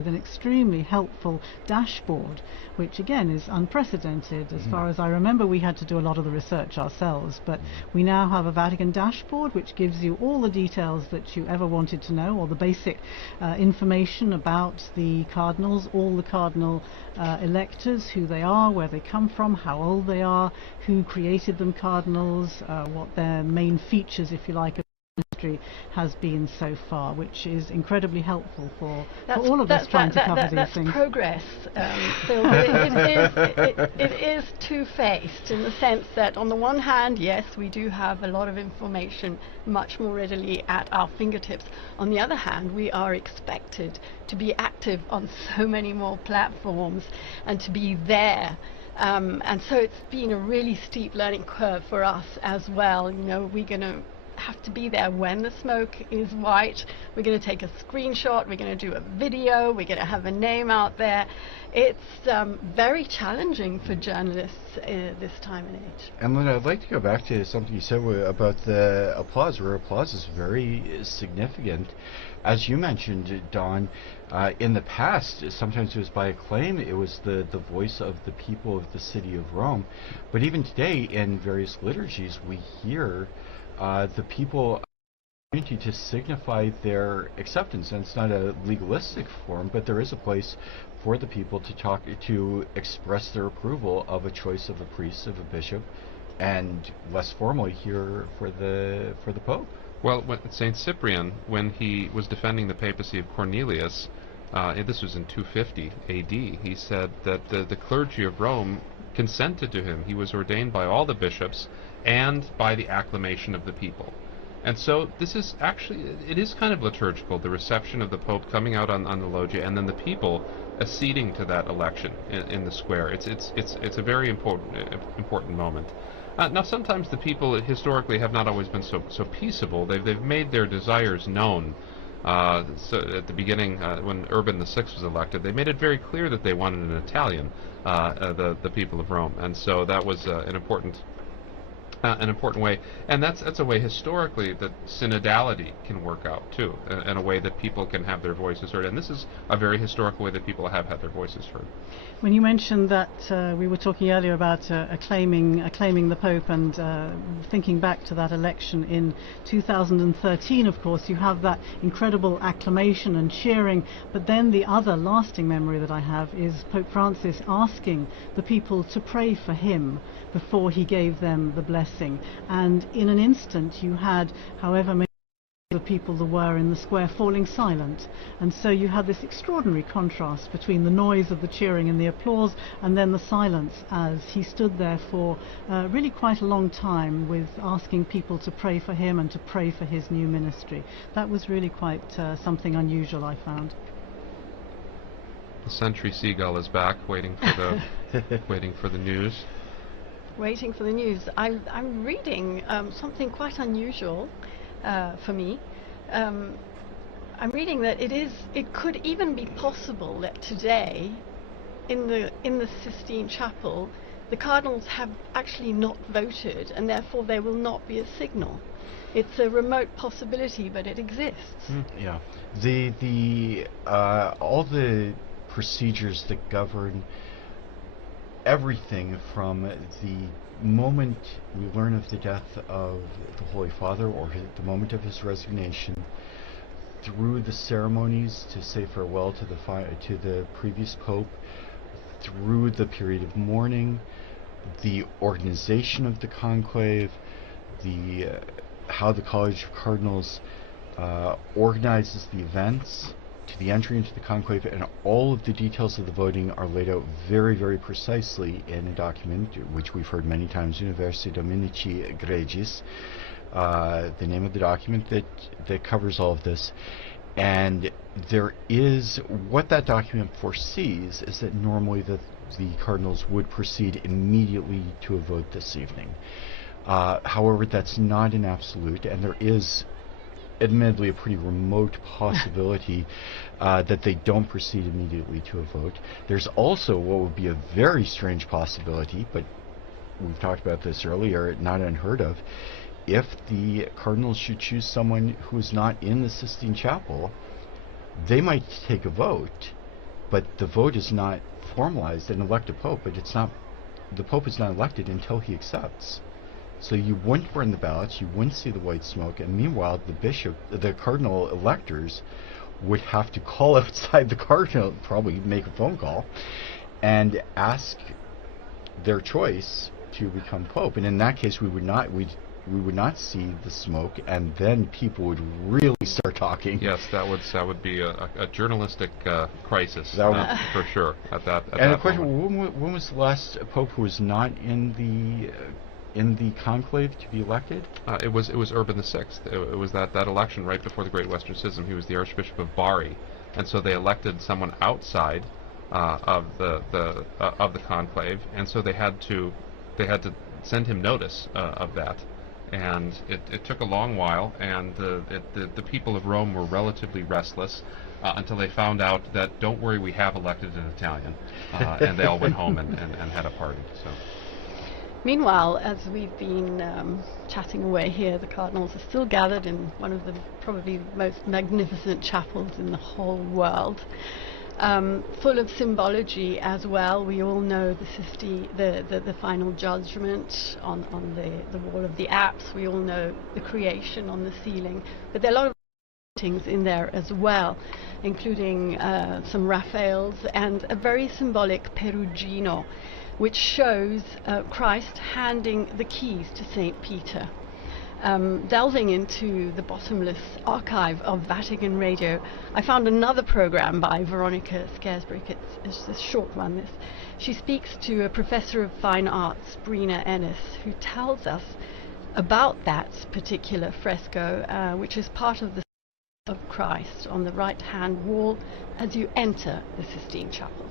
with an extremely helpful dashboard, which again is unprecedented. As far as I remember, we had to do a lot of the research ourselves, but we now have a Vatican dashboard which gives you all the details that you ever wanted to know, or the basic information about the cardinals, all the cardinal electors, who they are, where they come from, how old they are, who created them cardinals, what their main features, if you like, has been so far, which is incredibly helpful for all of us trying to cover these things. That's progress, Phil, but it is two-faced in the sense that on the one hand, yes, we do have a lot of information much more readily at our fingertips. On the other hand, we are expected to be active on so many more platforms and to be there. And so it's been a really steep learning curve for us as well. You know, we're going to have to be there when the smoke is white. We're going to take a screenshot, we're going to do a video, we're going to have a name out there. It's very challenging for journalists this time and age. And Linda, I'd like to go back to something you said about the applause, where applause is very significant. As you mentioned, Dawn, in the past, sometimes it was by acclaim, it was the voice of the people of the city of Rome. But even today, in various liturgies, we hear the people to signify their acceptance, and it's not a legalistic form, but there is a place for the people to express their approval of a choice of a priest, of a bishop, and less formally here for the Pope. Well, Saint Cyprian, when he was defending the papacy of Cornelius, this was in 250 A.D., he said that the clergy of Rome consented to him. He was ordained by all the bishops and by the acclamation of the people. And so this is actually, it is kind of liturgical, the reception of the Pope coming out on the loggia, and then the people acceding to that election in the square. It's a very important moment. Now, sometimes the people historically have not always been so peaceable. They've made their desires known. So at the beginning, when Urban VI was elected, they made it very clear that they wanted an Italian, the people of Rome, and so that was an important way, and that's a way historically that synodality can work out too, in a way that people can have their voices heard, and this is a very historical way that people have had their voices heard. When you mentioned that we were talking earlier about acclaiming the Pope, and thinking back to that election in 2013, of course, you have that incredible acclamation and cheering, but then the other lasting memory that I have is Pope Francis asking the people to pray for him before he gave them the blessing, and in an instant you had however many the people there were in the square falling silent, and so you had this extraordinary contrast between the noise of the cheering and the applause and then the silence as he stood there for really quite a long time, with asking people to pray for him and to pray for his new ministry. That was really quite something unusual, I found. The sentry seagull is back, waiting for the waiting for the news. Waiting for the news. I'm reading something quite unusual for me. I'm reading that it could even be possible that today, in the Sistine Chapel, the cardinals have actually not voted, and therefore there will not be a signal. It's a remote possibility, but it exists. Yeah, all the procedures that govern everything from the moment we learn of the death of the Holy Father, or the moment of his resignation, through the ceremonies to say farewell to the previous Pope, through the period of mourning, the organization of the conclave, how the College of Cardinals organizes the events, to the entry into the conclave, and all of the details of the voting are laid out very, very precisely in a document which we've heard many times, Universi Dominici Gregis, the name of the document that covers all of this. And there is, what that document foresees is that normally the cardinals would proceed immediately to a vote this evening. However, that's not an absolute, and there is admittedly a pretty remote possibility that they don't proceed immediately to a vote. There's also what would be a very strange possibility, but we've talked about this earlier, not unheard of, if the cardinals should choose someone who is not in the Sistine Chapel, they might take a vote, but the vote is not formalized and elect a pope, but it's not, the pope is not elected until he accepts. So you wouldn't burn the ballots, you wouldn't see the white smoke, and meanwhile the cardinal electors would have to call outside the cardinal, probably make a phone call, and ask their choice to become pope. And in that case, we would not see the smoke, and then people would really start talking. Yes, that would be a journalistic crisis for sure at that. And of course, when was the last pope who was not in the conclave to be elected? It was Urban VI. It was that election right before the Great Western Schism. He was the Archbishop of Bari, and so they elected someone outside of the conclave, and so they had to send him notice of that. And it took a long while, and the people of Rome were relatively restless until they found out that, don't worry, we have elected an Italian. And they all went home and had a party. So. Meanwhile, as we've been chatting away here, the cardinals are still gathered in one of the probably most magnificent chapels in the whole world. Full of symbology as well. We all know the final judgment on the wall of the apse. We all know the creation on the ceiling. But there are a lot of paintings in there as well, including some Raphaels and a very symbolic Perugino, which shows Christ handing the keys to St. Peter. Delving into the bottomless archive of Vatican Radio, I found another program by Veronica Scarisbrick. It's a short one. She speaks to a professor of fine arts, Brina Ennis, who tells us about that particular fresco, which is part of the of Christ on the right-hand wall as you enter the Sistine Chapel.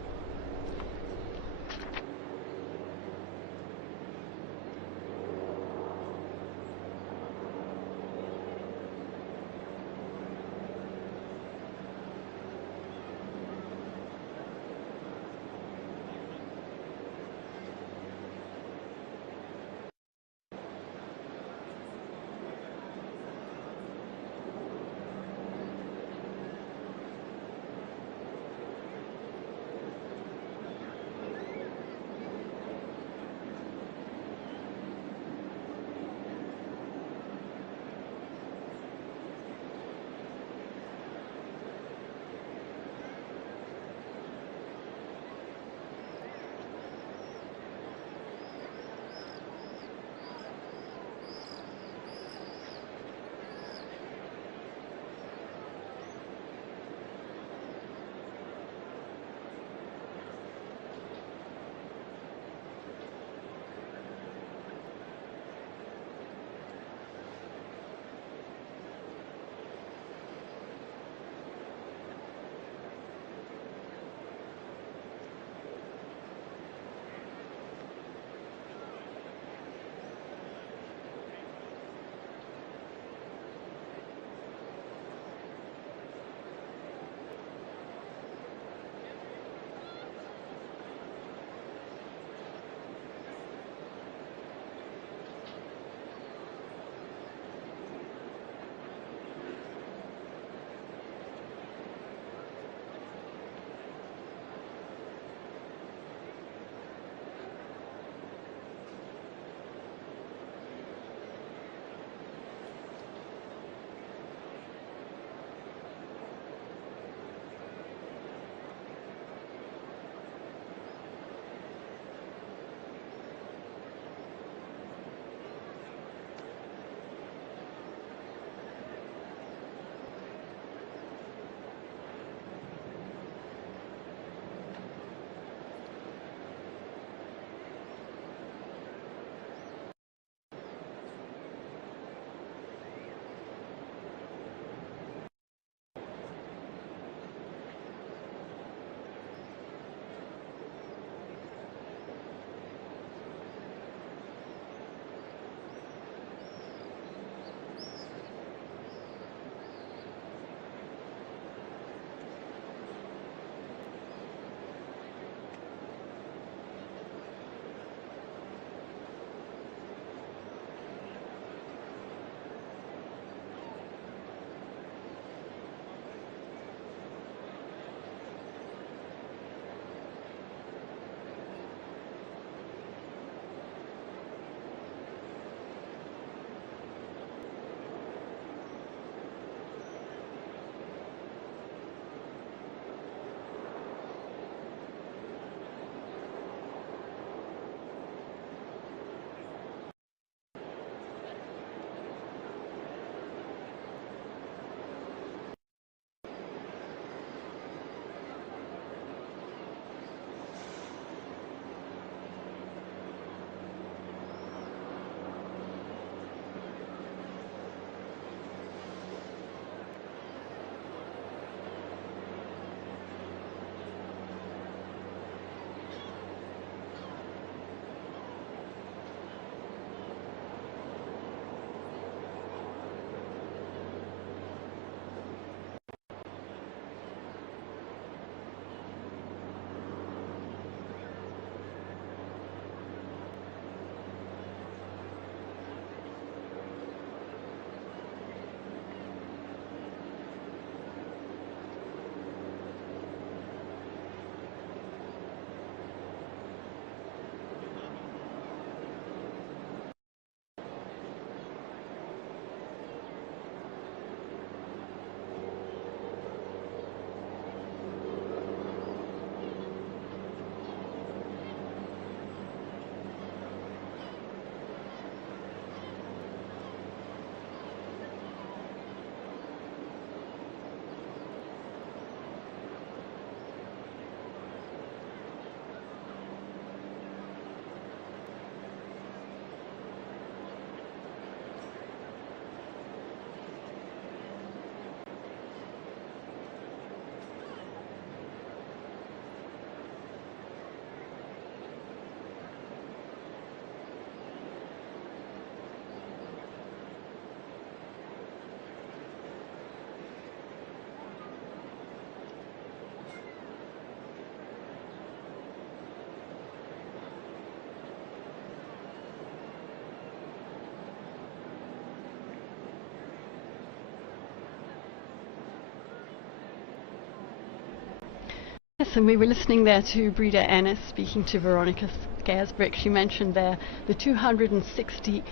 Yes, and we were listening there to Breda Ennis speaking to Veronica Scaresbrick. She mentioned there the 265th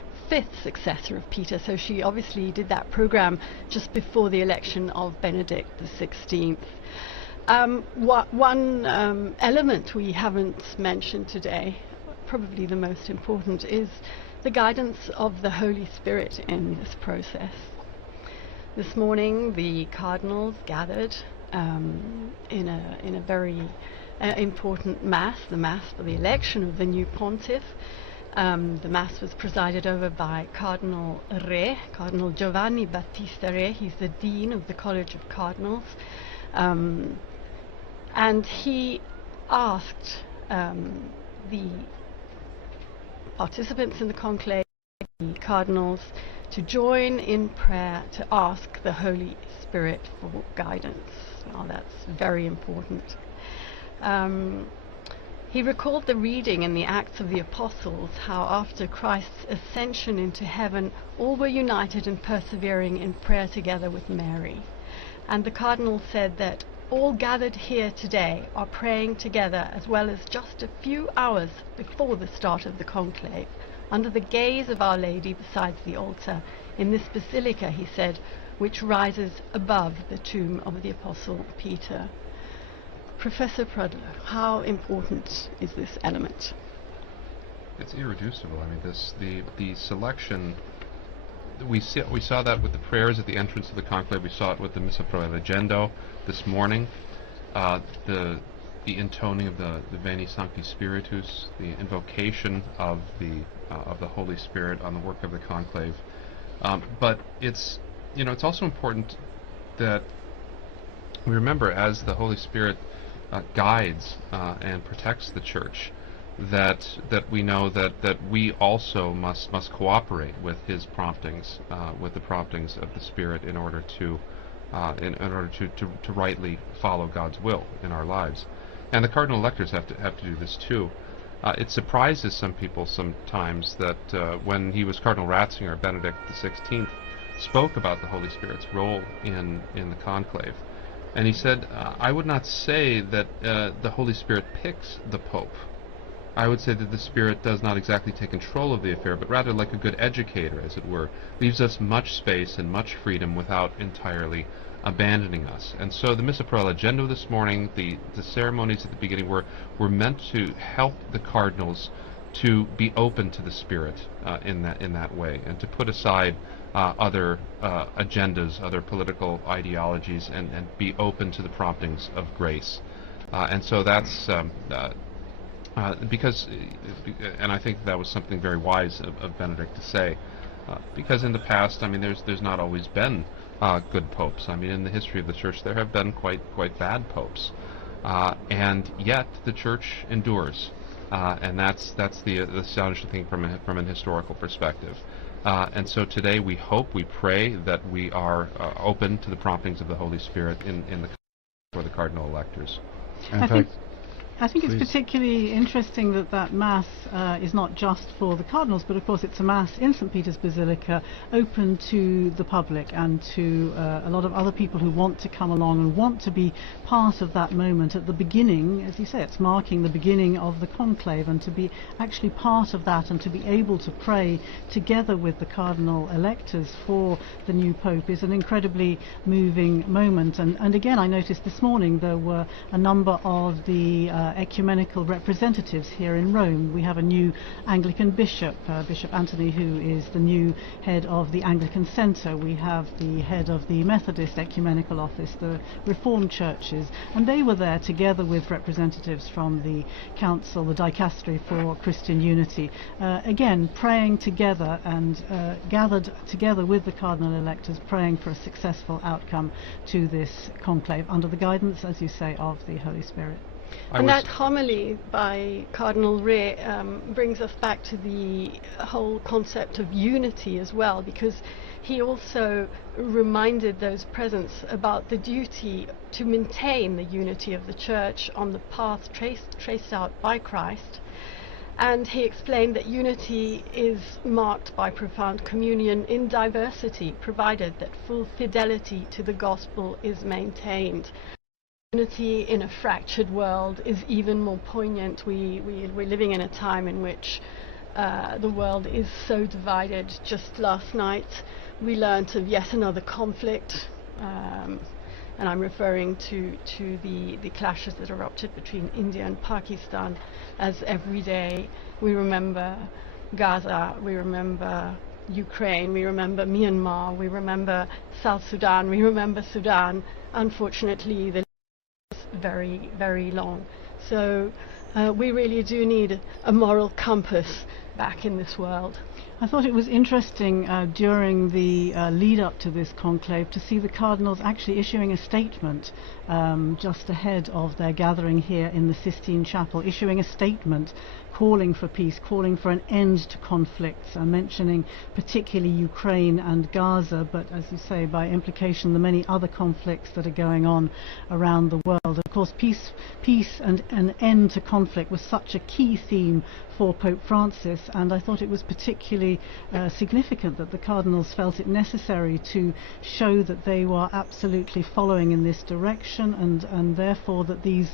successor of Peter, so she obviously did that program just before the election of Benedict XVI. One element we haven't mentioned today, probably the most important, is the guidance of the Holy Spirit in this process. This morning the cardinals gathered in a very important mass, the mass for the election of the new pontiff. The mass was presided over by Cardinal Giovanni Battista Re. He's the dean of the College of Cardinals, and he asked the participants in the conclave, the cardinals, to join in prayer to ask the Holy Spirit for guidance. Well, that's very important. He recalled the reading in the Acts of the Apostles, how after Christ's ascension into heaven, all were united and persevering in prayer together with Mary. And the cardinal said that all gathered here today are praying together, as well as just a few hours before the start of the conclave, under the gaze of Our Lady besides the altar, in this basilica, he said, which rises above the tomb of the Apostle Peter. Professor Prudler, how important is this element? It's irreducible. I mean, the selection. We saw that with the prayers at the entrance of the conclave. We saw it with the Missa Pro Elegendo this morning. The intoning of the Veni Sancti Spiritus, the invocation of the Holy Spirit on the work of the conclave. But it's also important that we remember, as the Holy Spirit guides and protects the Church, that we know that we also must cooperate with His promptings, with the promptings of the Spirit, in order to rightly follow God's will in our lives. And the cardinal electors have to do this too. It surprises some people sometimes that when he was Cardinal Ratzinger, Benedict XVI spoke about the Holy Spirit's role in the conclave. And he said, I would not say that the Holy Spirit picks the Pope. I would say that the Spirit does not exactly take control of the affair, but rather, like a good educator, as it were, leaves us much space and much freedom without entirely abandoning us. And so the Missa Pro Elegendo this morning, the ceremonies at the beginning were meant to help the cardinals to be open to the Spirit in that way, and to put aside other agendas, other political ideologies, and be open to the promptings of grace. And so that's because, and I think that was something very wise of Benedict to say, because in the past, I mean, there's not always been good popes. I mean, in the history of the Church, there have been quite bad popes, and yet the Church endures, and that's the astonishing thing from an historical perspective. And so today we pray that we are open to the promptings of the Holy Spirit for the cardinal electors. I think it's Please. particularly interesting that Mass is not just for the cardinals, but of course it's a Mass in St. Peter's Basilica, open to the public and to a lot of other people who want to come along and want to be part of that moment at the beginning. As you say, it's marking the beginning of the conclave, and to be actually part of that and to be able to pray together with the cardinal electors for the new Pope is an incredibly moving moment. And again, I noticed this morning there were a number of the ecumenical representatives here in Rome. We have a new Anglican bishop, Bishop Anthony, who is the new head of the Anglican Centre. We have the head of the Methodist Ecumenical Office, the Reformed churches, and they were there together with representatives from the Council, the Dicastery for Christian Unity, again praying together and gathered together with the cardinal electors, praying for a successful outcome to this conclave under the guidance, as you say, of the Holy Spirit. And that homily by Cardinal Re brings us back to the whole concept of unity as well, because he also reminded those present about the duty to maintain the unity of the Church on the path traced out by Christ. And he explained that unity is marked by profound communion in diversity, provided that full fidelity to the gospel is maintained. Unity in a fractured world is even more poignant. We're living in a time in which the world is so divided. Just last night we learnt of yet another conflict, and I'm referring to the clashes that erupted between India and Pakistan, as every day we remember Gaza, we remember Ukraine, we remember Myanmar, we remember South Sudan, we remember Sudan. Unfortunately, the very, very long. So we really do need a moral compass back in this world. I thought it was interesting during the lead up to this conclave to see the cardinals actually issuing a statement just ahead of their gathering here in the Sistine Chapel, issuing a statement calling for peace, calling for an end to conflicts, mentioning particularly Ukraine and Gaza, but as you say, by implication, the many other conflicts that are going on around the world. Of course, peace and an end to conflict was such a key theme for Pope Francis, and I thought it was particularly significant that the cardinals felt it necessary to show that they were absolutely following in this direction, and therefore that these,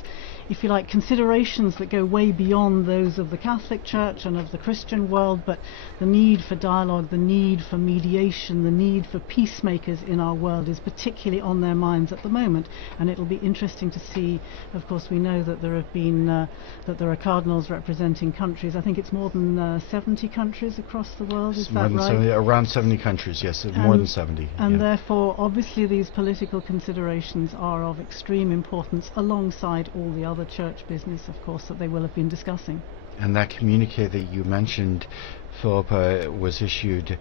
if you like, considerations that go way beyond those of the Catholic Church and of the Christian world, but the need for dialogue, the need for mediation, the need for peacemakers in our world is particularly on their minds at the moment. And it'll be interesting to see. Of course, we know that there have been that there are cardinals representing countries. I think it's more than 70 countries across the world. Is that right? Around 70 countries, yes, more than 70. And therefore, obviously, these political considerations are of extreme importance, alongside all the other church business, of course, that they will have been discussing. And that communique that you mentioned, Philippa, was issued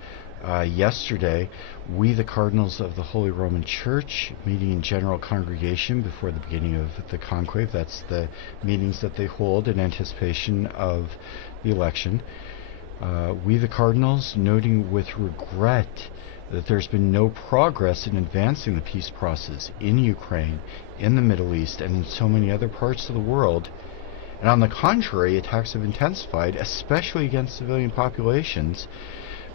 yesterday. We, the Cardinals of the Holy Roman Church, meeting in General Congregation before the beginning of the conclave. That's the meetings that they hold in anticipation of the election. We, the Cardinals, noting with regret that there's been no progress in advancing the peace process in Ukraine, in the Middle East, and in so many other parts of the world. And on the contrary, attacks have intensified, especially against civilian populations.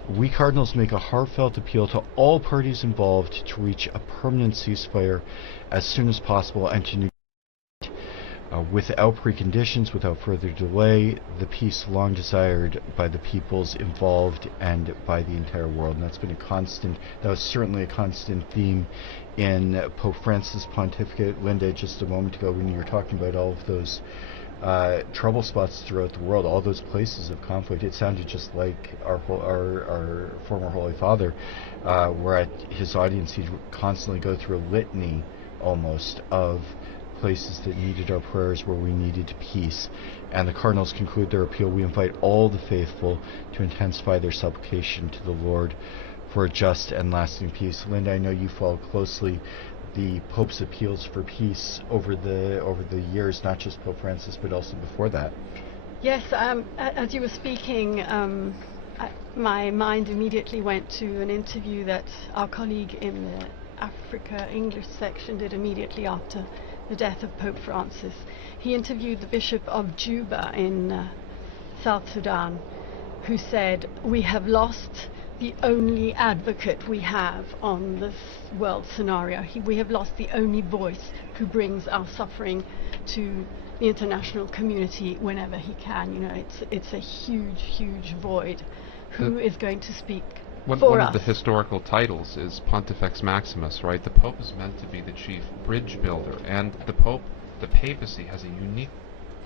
We Cardinals make a heartfelt appeal to all parties involved to reach a permanent ceasefire as soon as possible, and to negotiate without preconditions, without further delay, the peace long desired by the peoples involved and by the entire world. And that was certainly a constant theme in Pope Francis' pontificate. Linda, just a moment ago when you were talking about all of those trouble spots throughout the world, all those places of conflict, it sounded just like our former Holy Father, where at his audience he'd constantly go through a litany almost of places that needed our prayers, where we needed peace. And the Cardinals conclude their appeal: we invite all the faithful to intensify their supplication to the Lord for a just and lasting peace. Linda, I know you follow closely the Pope's appeals for peace over the years, not just Pope Francis, but also before that. Yes, as you were speaking, my mind immediately went to an interview that our colleague in the Africa English section did immediately after the death of Pope Francis. He interviewed the Bishop of Juba in South Sudan, who said, "We have lost the only advocate we have on this world scenario. We have lost the only voice who brings our suffering to the international community whenever he can." You know, it's a huge, huge void. Who is going to speak for us? One of the historical titles is Pontifex Maximus, right? The Pope is meant to be the chief bridge builder, and the papacy has a unique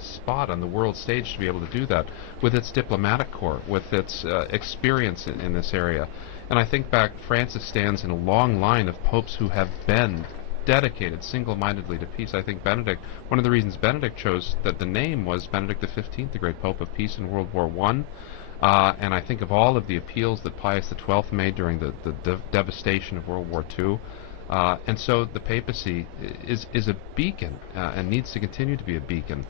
spot on the world stage to be able to do that with its diplomatic corps, with its experience in this area. And I think back, Francis stands in a long line of popes who have been dedicated single-mindedly to peace. I think Benedict, one of the reasons Benedict chose that the name was Benedict XV, the great Pope of Peace in World War I. And I think of all of the appeals that Pius XII made during the devastation of World War II. And so the papacy is a beacon and needs to continue to be a beacon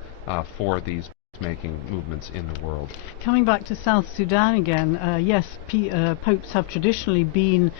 for these peacemaking movements in the world. Coming back to South Sudan again, yes, popes have traditionally been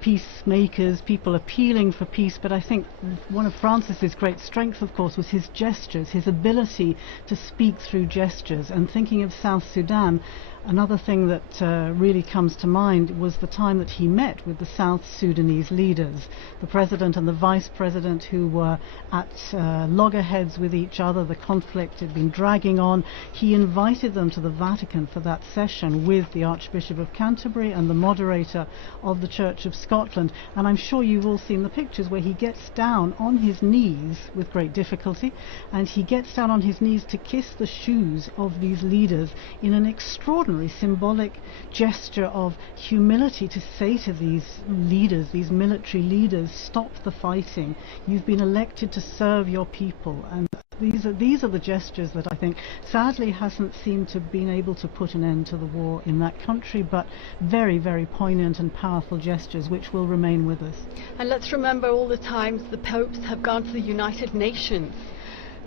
peacemakers, people appealing for peace, but I think one of Francis's great strengths, of course, was his gestures, his ability to speak through gestures. And thinking of South Sudan, Another thing that really comes to mind was the time that he met with the South Sudanese leaders, the president and the vice president, who were at loggerheads with each other. The conflict had been dragging on. He invited them to the Vatican for that session with the Archbishop of Canterbury and the moderator of the Church of Scotland. And I'm sure you've all seen the pictures where he gets down on his knees with great difficulty, and he gets down on his knees to kiss the shoes of these leaders in an extraordinary symbolic gesture of humility, to say to these leaders, these military leaders, stop the fighting. You've been elected to serve your people. And these are the gestures that I think sadly hasn't seemed to have been able to put an end to the war in that country, but very, very poignant and powerful gestures which will remain with us. And let's remember all the times the popes have gone to the United Nations.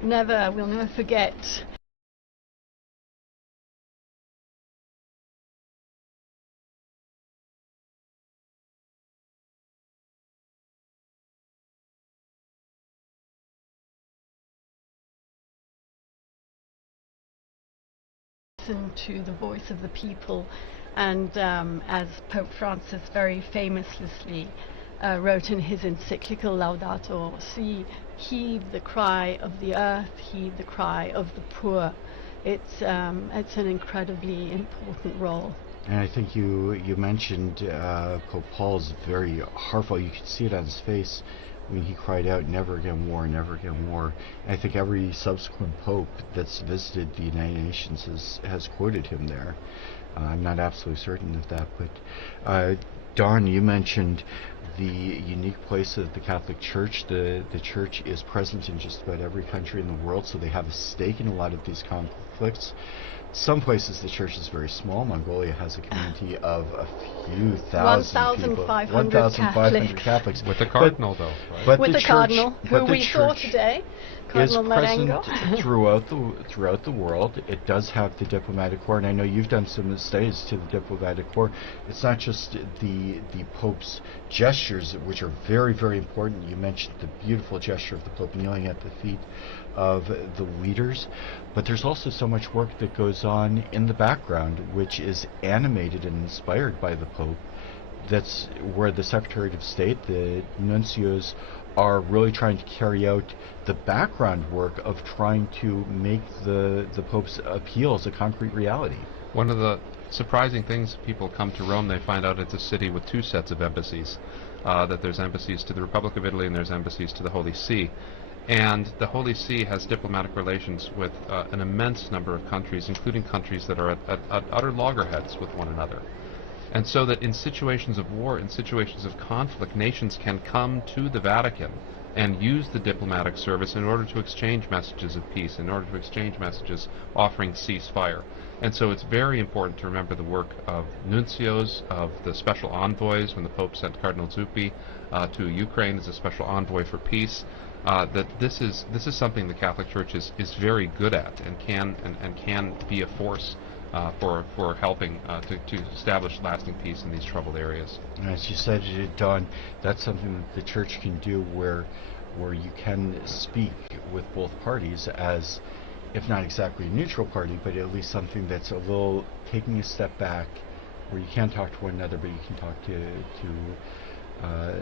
We'll never forget to the voice of the people, and as Pope Francis very famously wrote in his encyclical Laudato Si, heed the cry of the earth, heed the cry of the poor. It's an incredibly important role. And I think you mentioned Pope Paul's very heartfelt. You could see it on his face when he cried out, "Never again war, never again war." And I think every subsequent pope that's visited the United Nations has quoted him there. I'm not absolutely certain of that, but Don, you mentioned the unique place of the Catholic Church. The Church is present in just about every country in the world, so they have a stake in a lot of these conflicts. Some places the Church is very small. Mongolia has a community of a few thousand people. 1,500 Catholics. With the Cardinal, though. Right? With the Cardinal, who we saw today. Cardinal Marengo. throughout the world. It does have the diplomatic corps, and I know you've done some studies to the diplomatic corps. It's not just the Pope's gestures, which are very, very important. You mentioned the beautiful gesture of the Pope kneeling at the feet of the leaders, but there's also so much work that goes on in the background, which is animated and inspired by the Pope. That's where the Secretary of State, the nuncios, are really trying to carry out the background work of trying to make the Pope's appeals a concrete reality. One of the surprising things, people come to Rome, they find out it's a city with two sets of embassies, that there's embassies to the Republic of Italy and there's embassies to the Holy See. And the Holy See has diplomatic relations with an immense number of countries, including countries that are at utter loggerheads with one another. And so that in situations of war, in situations of conflict, nations can come to the Vatican and use the diplomatic service in order to exchange messages of peace, in order to exchange messages offering ceasefire. And so it's very important to remember the work of nuncios, of the special envoys, when the Pope sent Cardinal Zuppi to Ukraine as a special envoy for peace, that this is something the Catholic Church is very good at and can be a force for helping to establish lasting peace in these troubled areas. And as you said, Don, that's something that the Church can do, where you can speak with both parties as, if not exactly a neutral party, but at least something that's a little taking a step back, where you can't talk to one another, but you can talk to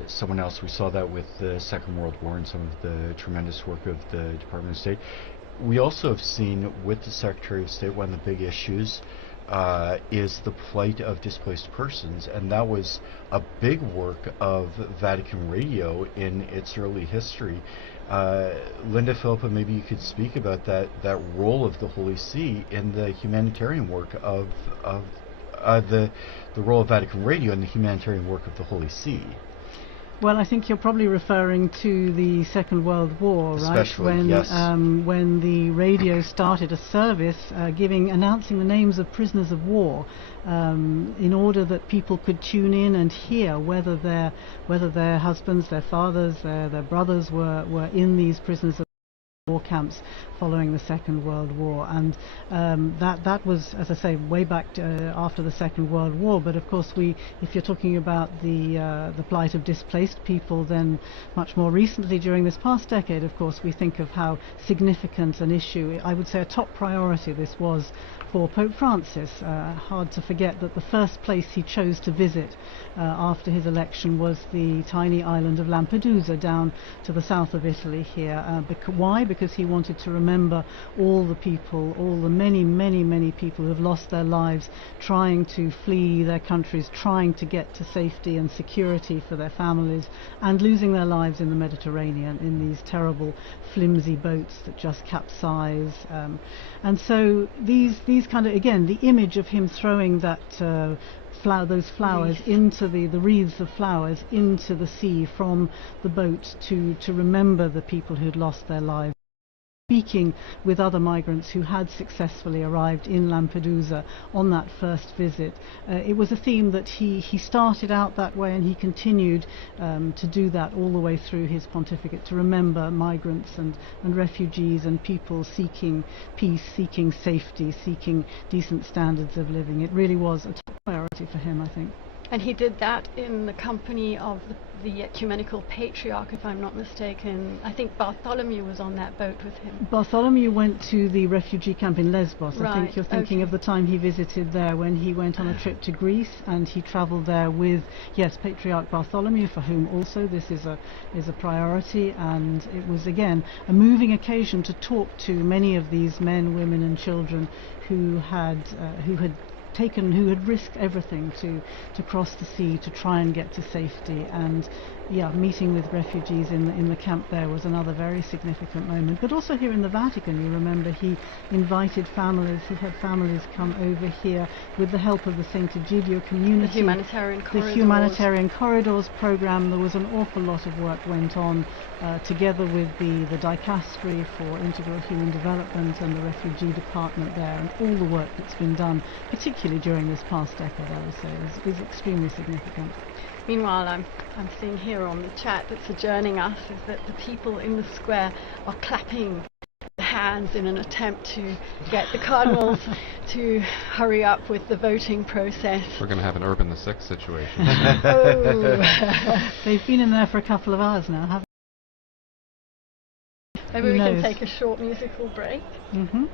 someone else. We saw that with the Second World War and some of the tremendous work of the Department of State. We also have seen with the Secretary of State, one of the big issues is the plight of displaced persons, and that was a big work of Vatican Radio in its early history. Linda Philippa, maybe you could speak about that role of the Holy See in the humanitarian work of the role of Vatican Radio in the humanitarian work of the Holy See. Well, I think you're probably referring to the Second World War, right? Especially, yes. When the radio started a service announcing the names of prisoners of war, in order that people could tune in and hear whether their husbands, their fathers, their brothers were in these prisoners of war camps following the Second World War. And that was, as I say, way back after the Second World War. But of course, if you're talking about the plight of displaced people, then much more recently during this past decade, of course, we think of how significant an issue, I would say a top priority, this was for Pope Francis. Hard to forget that the first place he chose to visit after his election was the tiny island of Lampedusa down to the south of Italy here. Why? Because he wanted to remember all the people, all the many people who have lost their lives trying to flee their countries, trying to get to safety and security for their families, and losing their lives in the Mediterranean in these terrible flimsy boats that just capsize. And so these kind of, again, the image of him throwing that those flowers into the wreaths of flowers into the sea from the boat to remember the people who'd lost their lives. Speaking with other migrants who had successfully arrived in Lampedusa on that first visit. It was a theme that he started out that way, and he continued to do that all the way through his pontificate, to remember migrants and refugees and people seeking peace, seeking safety, seeking decent standards of living. It really was a top priority for him, I think. And he did that in the company of the ecumenical patriarch, if I'm not mistaken. I think Bartholomew was on that boat with him. Bartholomew went to the refugee camp in Lesbos. Right. I think you're thinking of the time he visited there when he went on a trip to Greece, and he travelled there with, yes, Patriarch Bartholomew, for whom also this is a priority. And it was, again, a moving occasion to talk to many of these men, women and children who had risked everything to cross the sea to try and get to safety. And meeting with refugees in the camp there was another very significant moment. But also here in the Vatican, you remember, he invited families, he had families come over here with the help of the St. Egidio community. The Humanitarian Corridors. The Humanitarian Corridors program. There was an awful lot of work went on together with the Dicastery for Integral Human Development and the Refugee Department there, and all the work that's been done, particularly during this past decade, I would say, is extremely significant. Meanwhile, I'm seeing here on the chat that's adjourning us is that the people in the square are clapping their hands in an attempt to get the cardinals to hurry up with the voting process. We're going to have an Urban the Sixth situation. Oh. They've been in there for a couple of hours now, haven't they? Maybe we can take a short musical break. Mm-hmm.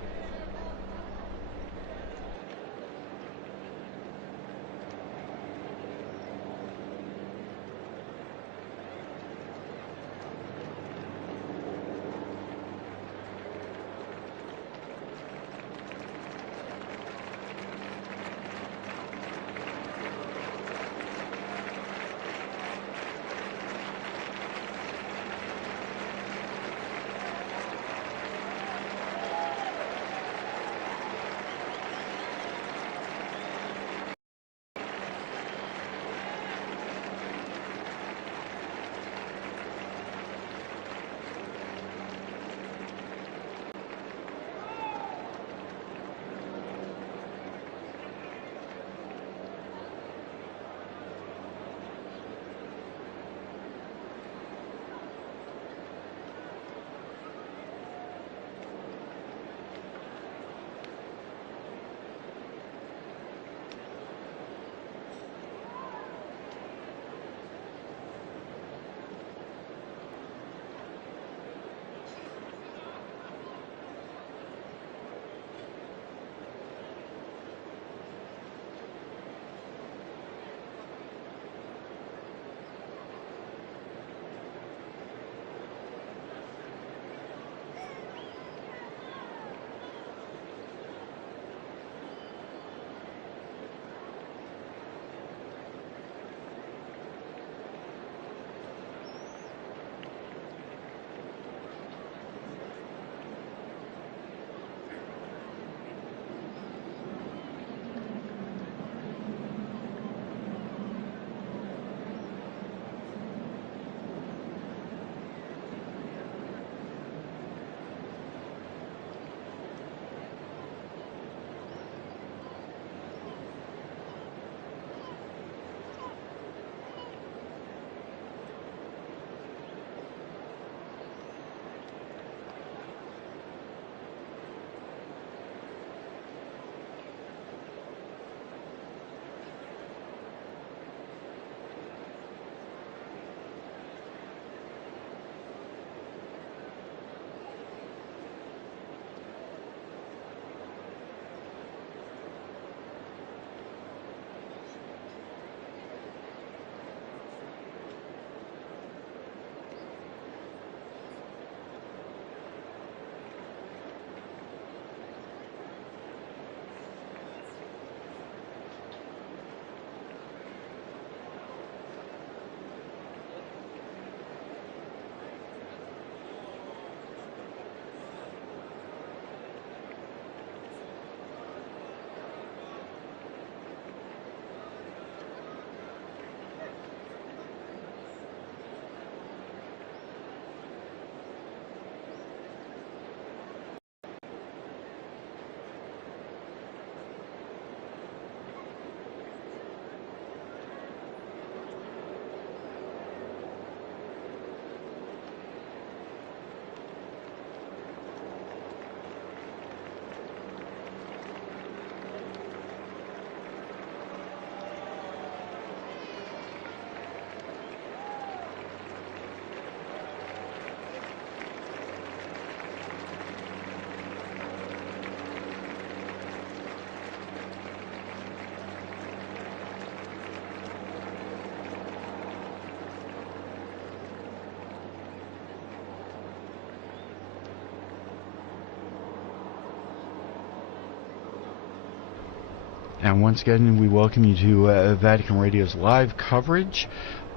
And once again, we welcome you to Vatican Radio's live coverage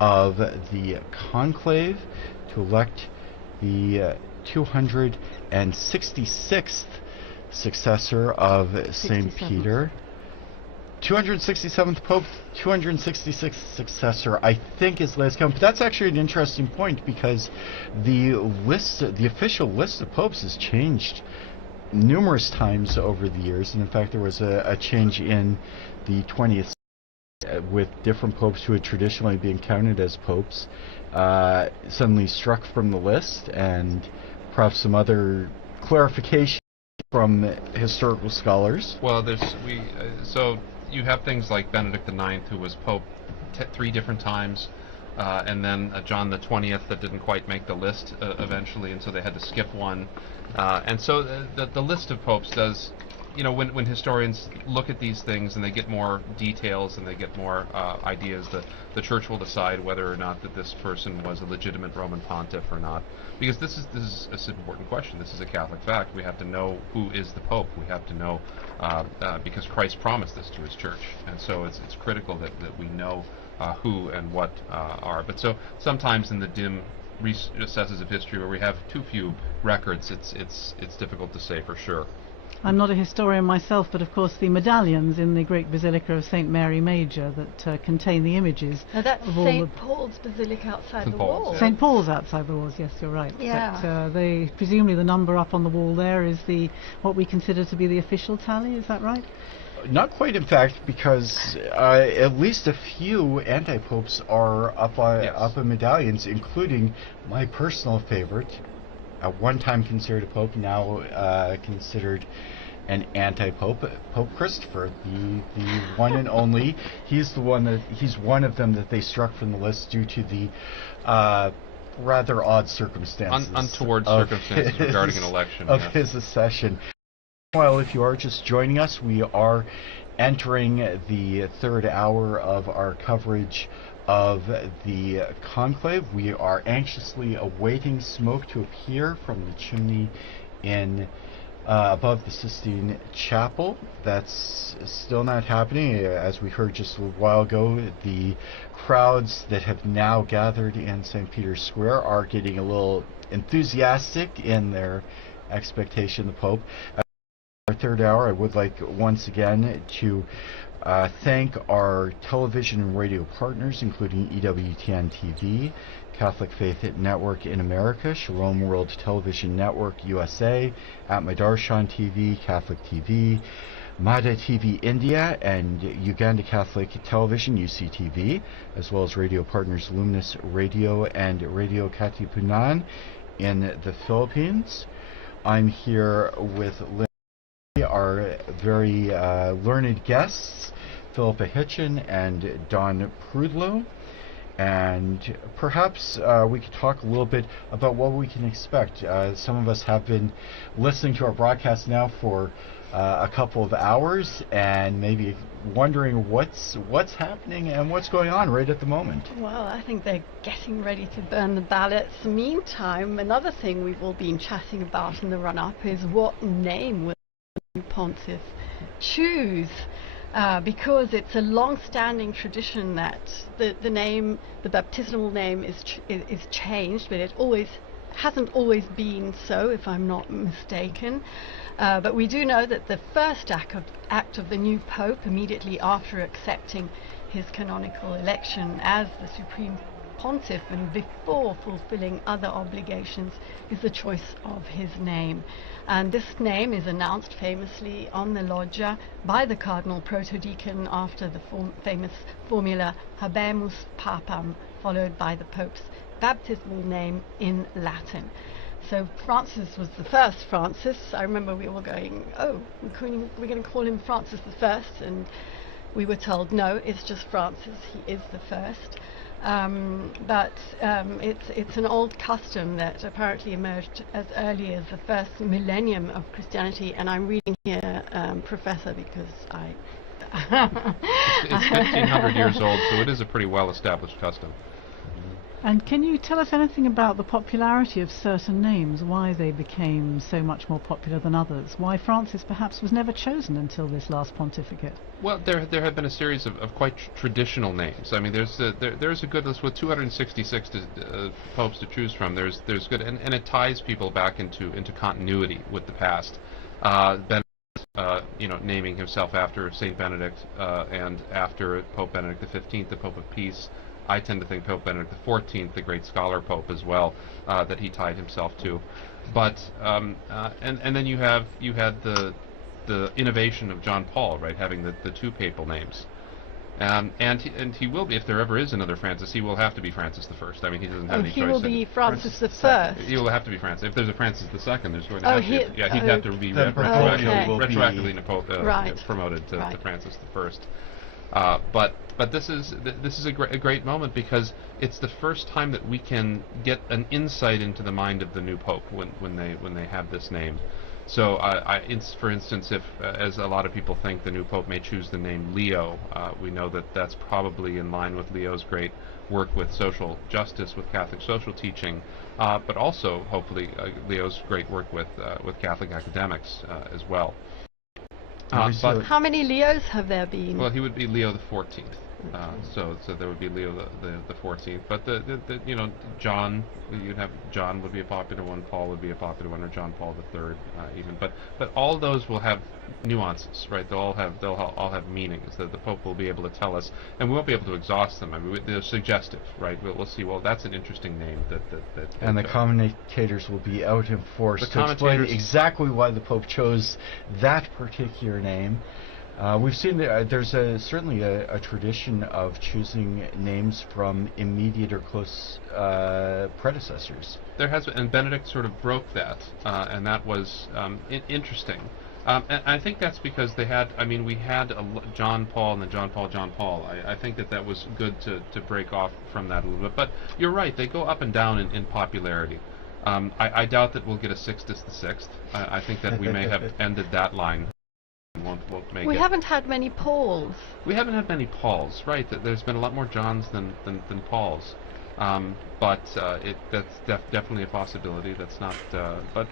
of the conclave to elect the 266th successor of St. Peter. 267th Pope, 266th successor, I think is last count. But that's actually an interesting point because the official list of popes has changed numerous times over the years. And in fact, there was a change in the 20th with different popes who had traditionally been counted as popes suddenly struck from the list, and perhaps some other clarification from historical scholars. Well, so you have things like Benedict IX, who was pope 3 different times, and then John the 20th that didn't quite make the list eventually, and so they had to skip one. And so the list of popes does, when historians look at these things and they get more details and they get more ideas, the church will decide whether or not that this person was a legitimate Roman pontiff or not. Because this is an important question. This is a Catholic fact. We have to know who is the pope. We have to know because Christ promised this to his church, and so it's critical that we know who and what are. But so sometimes in the dim recesses of history where we have too few records, it's difficult to say for sure. I'm not a historian myself, but of course the medallions in the great Basilica of St. Mary Major that contain the images. Now that's of all St. Paul's Basilica outside St. the Paul's, wall. yeah. St. Paul's outside the walls, yes, you're right. Yeah. But presumably the number up on the wall there is what we consider to be the official tally, is that right? Not quite, in fact, because at least a few anti-popes are up on medallions, including my personal favorite, at one time considered a pope, now considered an anti-pope, Pope Christopher, the one and only. He's one of them that they struck from the list due to the rather odd circumstances, untoward circumstances regarding an election of his accession. Well, if you are just joining us, we are entering the third hour of our coverage of the conclave. We are anxiously awaiting smoke to appear from the chimney in above the Sistine Chapel. That's still not happening. As we heard just a while ago, the crowds that have now gathered in St. Peter's Square are getting a little enthusiastic in their expectation of the Pope. Our third hour, I would like once again to thank our television and radio partners, including EWTN TV, Catholic Faith Network in America, Shalom World Television Network USA, At Madarshan TV, Catholic TV, Mada TV India, and Uganda Catholic Television, UCTV, as well as radio partners Luminous Radio and Radio Katipunan in the Philippines. I'm here with our very learned guests, Philippa Hitchin and Don Prudlow, and perhaps we could talk a little bit about what we can expect. Some of us have been listening to our broadcast now for a couple of hours and maybe wondering what's happening and what's going on right at the moment. Well, I think they're getting ready to burn the ballots. Meantime, another thing we've all been chatting about in the run-up is what name will pontiff choose, because it's a long-standing tradition that the baptismal name is changed, but it hasn't always been so, if I'm not mistaken. But we do know that the first act of the new pope, immediately after accepting his canonical election as the supreme pontiff and before fulfilling other obligations, is the choice of his name. And this name is announced famously on the loggia by the Cardinal Protodeacon after the famous formula Habemus Papam, followed by the Pope's baptismal name in Latin. So Francis was the first Francis. I remember we were going, we're going to call him Francis the First, and we were told, no, it's just Francis, he is the first. But it's an old custom that apparently emerged as early as the first millennium of Christianity, and I'm reading here, Professor, because it's 1,500 years old, so it is a pretty well-established custom. And can you tell us anything about the popularity of certain names, why they became so much more popular than others, why Francis perhaps was never chosen until this last pontificate? Well, there have been a series of quite traditional names. I mean, there's a good list with 266 popes to choose from. There's good, and it ties people back into continuity with the past. Benedict, naming himself after Saint Benedict, and after Pope Benedict XV, the Pope of Peace. I tend to think Pope Benedict XIV, the great scholar pope as well, that he tied himself to. But and then you had the innovation of John Paul, right, having the two papal names. And he will be, if there ever is another Francis, he will have to be Francis I. I mean, he doesn't have any choice. He will be Francis I. He will have to be Francis. If there's a Francis II, there's going to have to be. Yeah, he'd have to be retroactively promoted to Francis I. But this is a great moment, because it's the first time that we can get an insight into the mind of the new pope when they have this name. So, for instance, if, as a lot of people think, the new pope may choose the name Leo, we know that that's probably in line with Leo's great work with social justice, with Catholic social teaching, but also, hopefully, Leo's great work with Catholic academics as well. But how many Leos have there been? Well, he would be Leo the 14th. So there would be Leo the 14th. But John, you'd have John would be a popular one, Paul would be a popular one, or John Paul III even. But all those will have nuances, right? They'll all have meanings that the Pope will be able to tell us, and we won't be able to exhaust them. I mean, they're suggestive, right? We'll see. Well, that's an interesting name. And the commentators will be out in force to explain exactly why the Pope chose that particular name. We've seen there's certainly a tradition of choosing names from immediate or close predecessors. There has been, and Benedict sort of broke that, and that was interesting. And I think that's because we had John Paul and then John Paul. I think that was good to break off from that a little bit. But you're right, they go up and down in popularity. I doubt that we'll get a Sixtus VI. I think that we may have ended that line. We haven't had many Pauls. We haven't had many Pauls, right? There's been a lot more Johns than Pauls. But that's definitely a possibility. That's not. But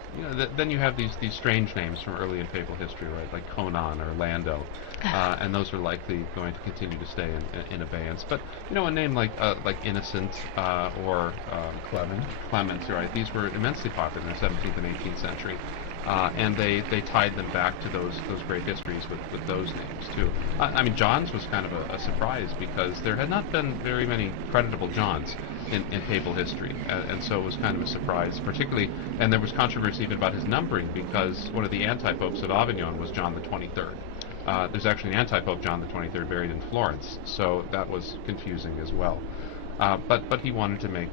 then you have these strange names from early in papal history, right? Like Conon or Lando, and those are likely going to continue to stay in abeyance. But a name like Innocent or Clement, right? These were immensely popular in the 17th and 18th century. And they tied them back to those great histories with those names too. I mean, John's was kind of a surprise, because there had not been very many creditable Johns in papal history, and so it was kind of a surprise, particularly. And there was controversy even about his numbering, because one of the anti-popes of Avignon was John the 23rd. There's actually an anti-pope, John the 23rd, buried in Florence, so that was confusing as well. But he wanted to make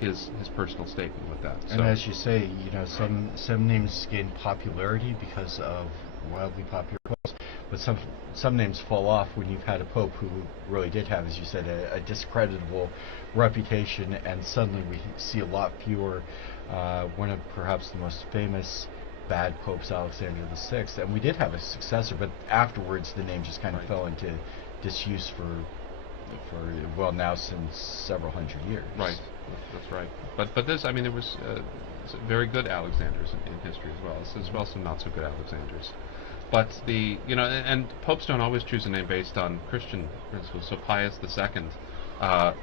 his personal statement with that. And as you say, some names gain popularity because of wildly popular popes, but some names fall off when you've had a pope who really did have, as you said, a discreditable reputation, and suddenly we see a lot fewer. One of perhaps the most famous bad popes, Alexander VI, and we did have a successor, but afterwards the name just kind of fell into disuse for now since several hundred years. Right, that's right. But this, I mean, there was very good Alexanders in history as well, some not so good Alexanders. But and popes don't always choose a name based on Christian principles. So Pius II,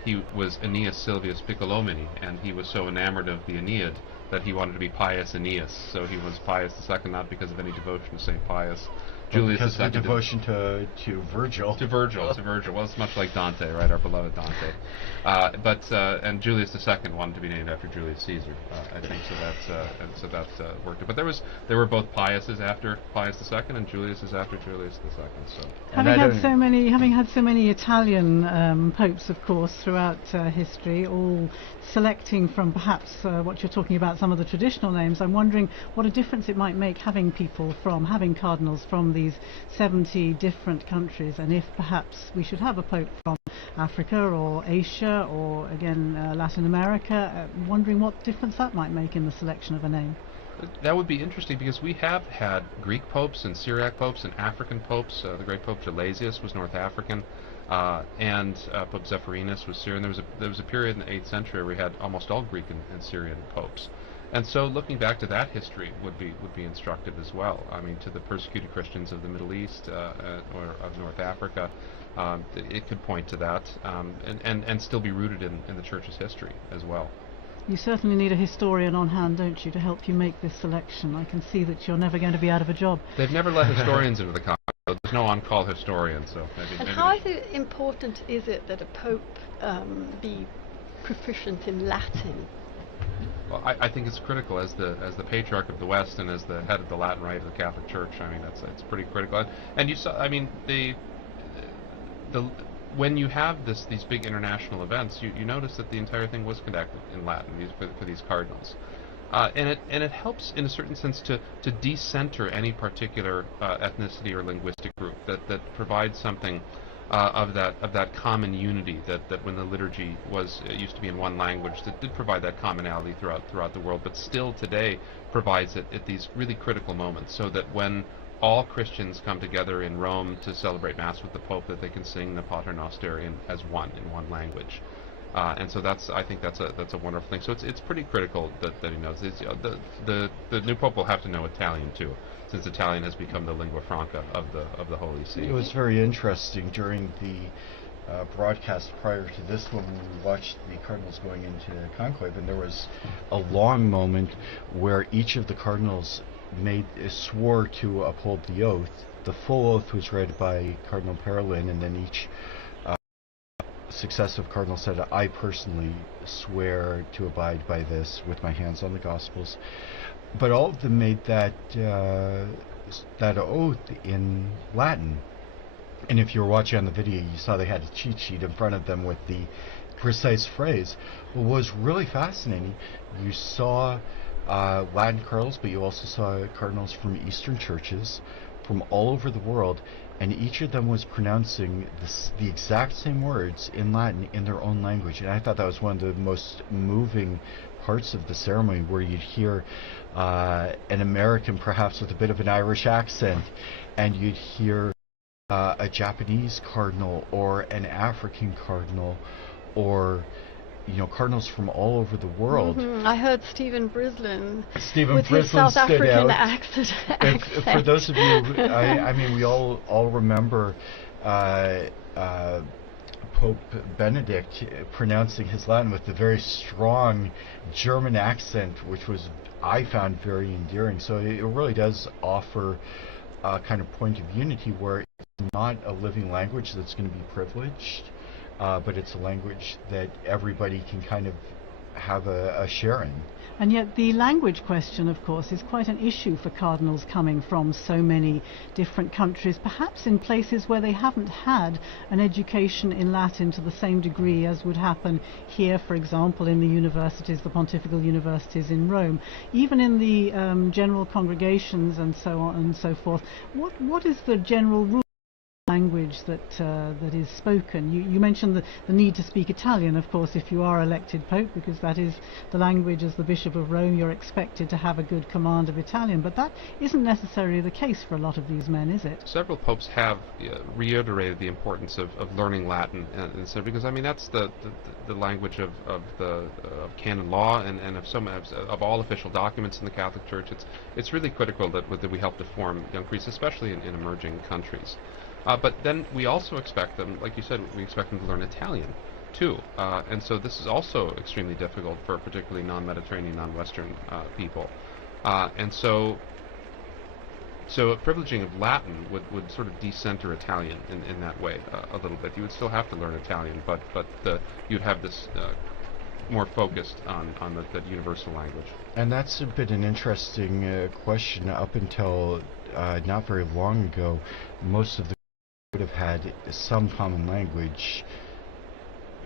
he was Aeneas Silvius Piccolomini, and he was so enamored of the Aeneid that he wanted to be Pius Aeneas. So he was Pius II, not because of any devotion to St. Pius. Julius because of devotion to Virgil. To Virgil. Well, it's much like Dante, right? Our beloved Dante. And Julius II wanted to be named after Julius Caesar. I think so. That worked. But there were both Piuses after Pius II and Juliuses after Julius II. So having had so many Italian popes, of course, throughout history, all selecting from perhaps what you're talking about, some of the traditional names, I'm wondering what a difference it might make having cardinals from these 70 different countries, and if perhaps we should have a pope from Africa or Asia or again Latin America, wondering what difference that might make in the selection of a name. That would be interesting, because we have had Greek popes and Syriac popes and African popes. The great Pope Gelasius was North African. And Pope Zephyrinus was Syrian. There was a period in the 8th century where we had almost all Greek and Syrian popes. And so looking back to that history would be instructive as well. I mean, to the persecuted Christians of the Middle East or of North Africa, it could point to that and still be rooted in the Church's history as well. You certainly need a historian on hand, don't you, to help you make this selection. I can see that you're never going to be out of a job. They've never let historians into the Conclave. There's no on-call historian, so maybe how important is it that a pope be proficient in Latin? Well, I think it's critical as the patriarch of the West and as the head of the Latin Rite of the Catholic Church. I mean, it's pretty critical. And you saw, I mean, when you have these big international events, you notice that the entire thing was conducted in Latin for these cardinals. And it helps in a certain sense to decenter any particular ethnicity or linguistic group that provides something of that common unity that when the liturgy used to be in one language, that did provide that commonality throughout the world, but still today provides it at these really critical moments, so that when all Christians come together in Rome to celebrate Mass with the Pope, that they can sing the Pater Noster as one in one language. And so I think that's a wonderful thing. So it's pretty critical that he knows. The new Pope will have to know Italian too, since Italian has become the lingua franca of the Holy See. It was very interesting during the broadcast prior to this one when we watched the Cardinals going into conclave, and there was a long moment where each of the Cardinals swore to uphold the oath. The full oath was read by Cardinal Parolin, and then each successive cardinal said, "I personally swear to abide by this with my hands on the Gospels." But all of them made that oath in Latin. And if you were watching on the video, you saw they had a cheat sheet in front of them with the precise phrase. What was really fascinating, you saw Latin cardinals, but you also saw cardinals from Eastern churches from all over the world, and each of them was pronouncing the exact same words in Latin in their own language. And I thought that was one of the most moving parts of the ceremony, where you'd hear an American perhaps with a bit of an Irish accent, and you'd hear a Japanese cardinal or an African cardinal, or cardinals from all over the world. Mm-hmm. I heard Stephen Brislin with his South African accent. For those of you, I mean, we all remember Pope Benedict pronouncing his Latin with a very strong German accent, which I found very endearing. So it really does offer a kind of point of unity where it's not a living language that's going to be privileged, but it's a language that everybody can kind of have a share in. And yet the language question, of course, is quite an issue for cardinals coming from so many different countries, perhaps in places where they haven't had an education in Latin to the same degree as would happen here, for example, in the universities, the pontifical universities in Rome. Even in the general congregations and so on and so forth, what is the general rule language that is spoken? You mentioned the need to speak Italian, of course, if you are elected Pope, because that is the language. As the Bishop of Rome, you're expected to have a good command of Italian, but that isn't necessarily the case for a lot of these men, is it? Several popes have reiterated the importance of learning Latin, and so, because I mean that's the language of canon law and of all official documents in the Catholic Church. It's really critical that we help to form young priests, especially in emerging countries. But then we also expect them, like you said, we expect them to learn Italian too. And so this is also extremely difficult for particularly non-Mediterranean, non-Western people. And so a privileging of Latin would sort of decenter Italian in that way a little bit. You would still have to learn Italian, but you'd have this more focused on that universal language. And that's been an interesting question. Up until not very long ago, most of the would have had some common language,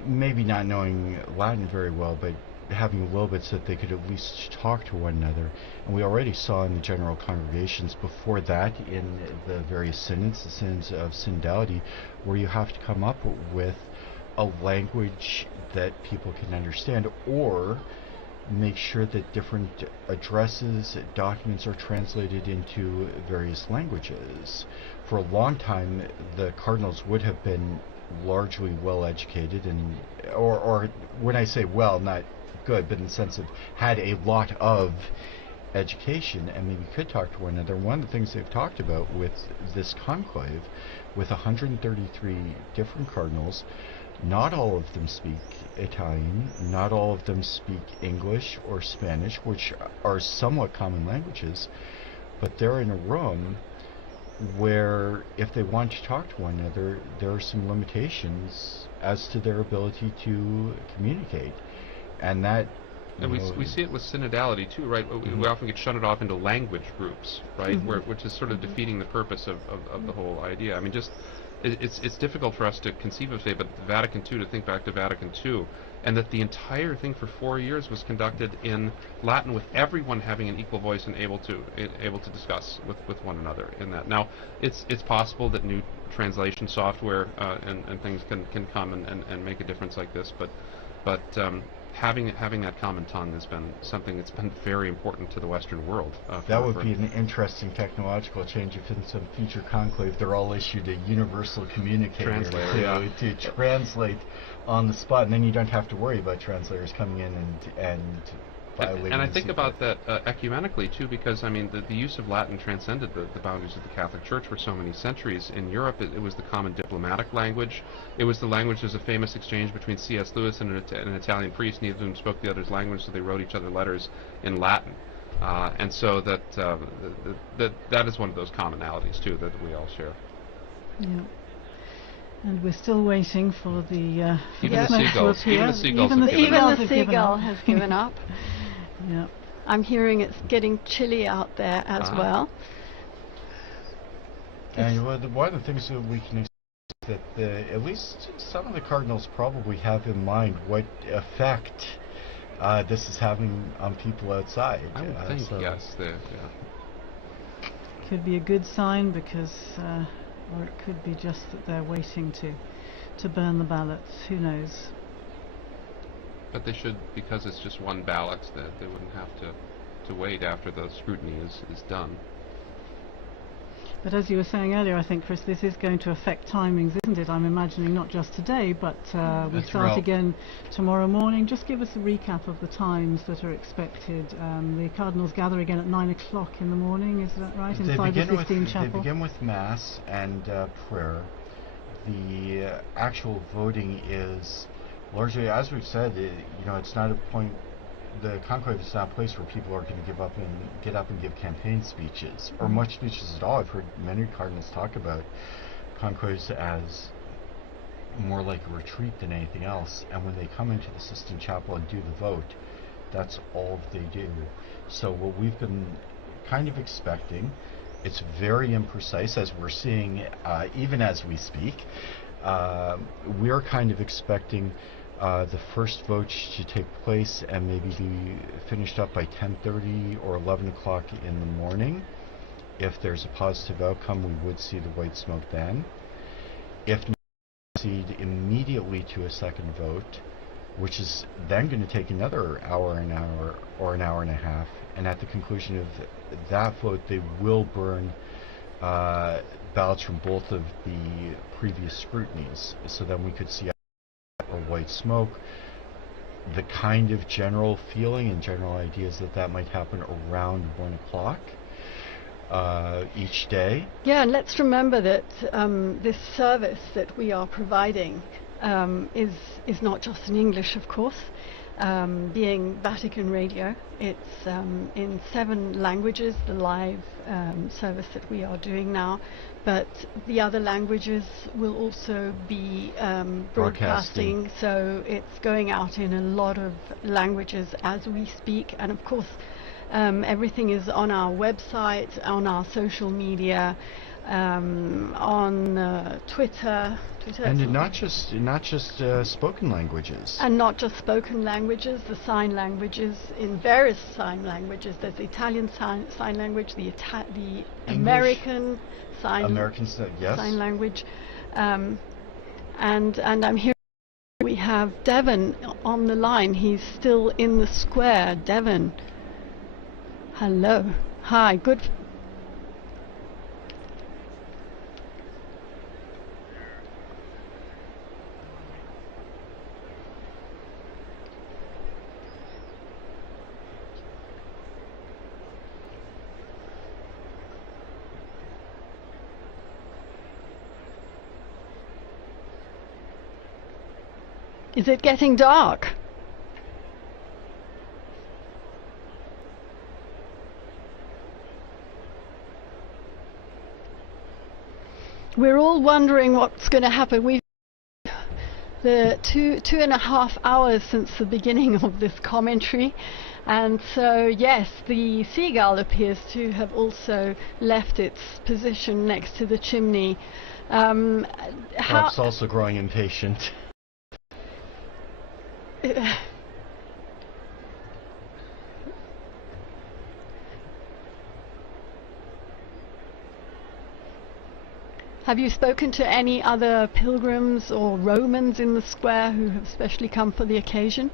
maybe not knowing Latin very well, but having a little bit so that they could at least talk to one another. And we already saw in the general congregations before that in the various synods, the synods of synodality, where you have to come up with a language that people can understand, or make sure that different addresses, documents are translated into various languages. For a long time, the cardinals would have been largely well educated, and or when I say well, not good, but in the sense of had a lot of education and maybe could talk to one another. One of the things they've talked about with this conclave, with 133 different cardinals, not all of them speak Italian, not all of them speak English or Spanish, which are somewhat common languages, but they're in a room where if they want to talk to one another, there are some limitations as to their ability to communicate. And that and we see it with synodality too, right? We often get shunted off into language groups, right? Which is sort of defeating the purpose of the whole idea. I mean, just it's difficult for us to conceive of, say, but Vatican II, to think back to Vatican II, and that the entire thing for 4 years was conducted in Latin, with everyone having an equal voice and able to discuss with one another in that. Now, it's possible that new translation software and things can come and make a difference like this, but having that common tongue has been something that's been very important to the Western world. That would be an interesting technological change if in some future conclave they're all issued a universal communicator to translate on the spot, and then you don't have to worry about translators coming in and violating. And I think about that ecumenically too, because I mean the use of Latin transcended the boundaries of the Catholic Church for so many centuries. In Europe, it was the common diplomatic language. It was the language. There's a famous exchange between C.S. Lewis and an Italian priest. Neither of them spoke the other's language, so they wrote each other letters in Latin. And so that is one of those commonalities too that we all share. Yeah. And we're still waiting for the even the seagulls even the seagull has given up. Yeah. I'm hearing it's getting chilly out there as well. And one of the things that we can expect that at least some of the cardinals probably have in mind what effect this is having on people outside. I would think, yes. Could be a good sign because, or it could be just that they're waiting to burn the ballots. Who knows? But they should, because it's just one ballot, that they wouldn't have to wait after the scrutiny is done. But as you were saying earlier, I think, Chris, this is going to affect timings, isn't it? I'm imagining not just today, but we start again tomorrow morning. Just give us a recap of the times that are expected. The Cardinals gather again at 9 o'clock in the morning, is that right? Inside the Sistine Chapel? They begin with Mass and prayer. The actual voting is largely, as we've said, it's not a point. The conclave is not a place where people are going to get up and give campaign speeches, or much speeches at all. I've heard many cardinals talk about conclaves as more like a retreat than anything else. And when they come into the Sistine Chapel and do the vote, that's all they do. So what we've been kind of expecting, it's very imprecise, as we're seeing even as we speak. We're kind of expecting the first vote to take place and maybe be finished up by 10:30 or 11 o'clock in the morning. If there's a positive outcome, we would see the white smoke then. If not, proceed immediately to a second vote, which is then going to take another hour or an hour and a half. And at the conclusion of that vote, they will burn ballots from both of the previous scrutinies. So then we could see or white smoke. The kind of general feeling and general ideas that might happen around 1 o'clock each day. Yeah, and let's remember that this service that we are providing is not just in English, of course. Being Vatican Radio, it's in 7 languages, the live service that we are doing now, but the other languages will also be broadcasting, so it's going out in a lot of languages as we speak, and of course everything is on our website, on our social media, on Twitter, and not just spoken languages. And not just spoken languages, the sign languages, in various sign languages. There's the Italian sign language, the American sign language, and I'm here. We have Devon on the line. He's still in the square. Devon, hello, hi, good. Is it getting dark? We're all wondering what's going to happen. We've the two and a half hours since the beginning of this commentary, and so yes, the seagull appears to have also left its position next to the chimney. Perhaps also growing impatient. Have you spoken to any other pilgrims or Romans in the square who have specially come for the occasion?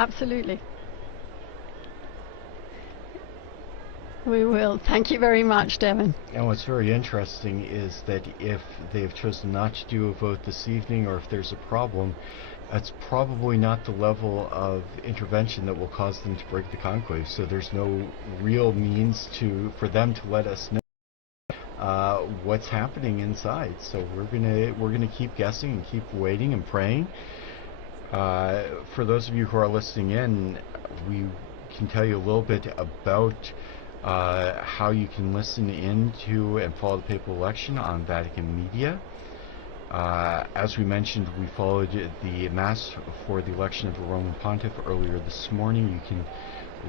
Absolutely. We will. Thank you very much, Devon. And what's very interesting is that if they've chosen not to do a vote this evening, or if there's a problem, that's probably not the level of intervention that will cause them to break the conclave. So there's no real means for them to let us know what's happening inside. So we're gonna keep guessing and keep waiting and praying. For those of you who are listening in, we can tell you a little bit about how you can listen in to and follow the papal election on Vatican Media. As we mentioned, we followed the Mass for the election of the Roman Pontiff earlier this morning. You can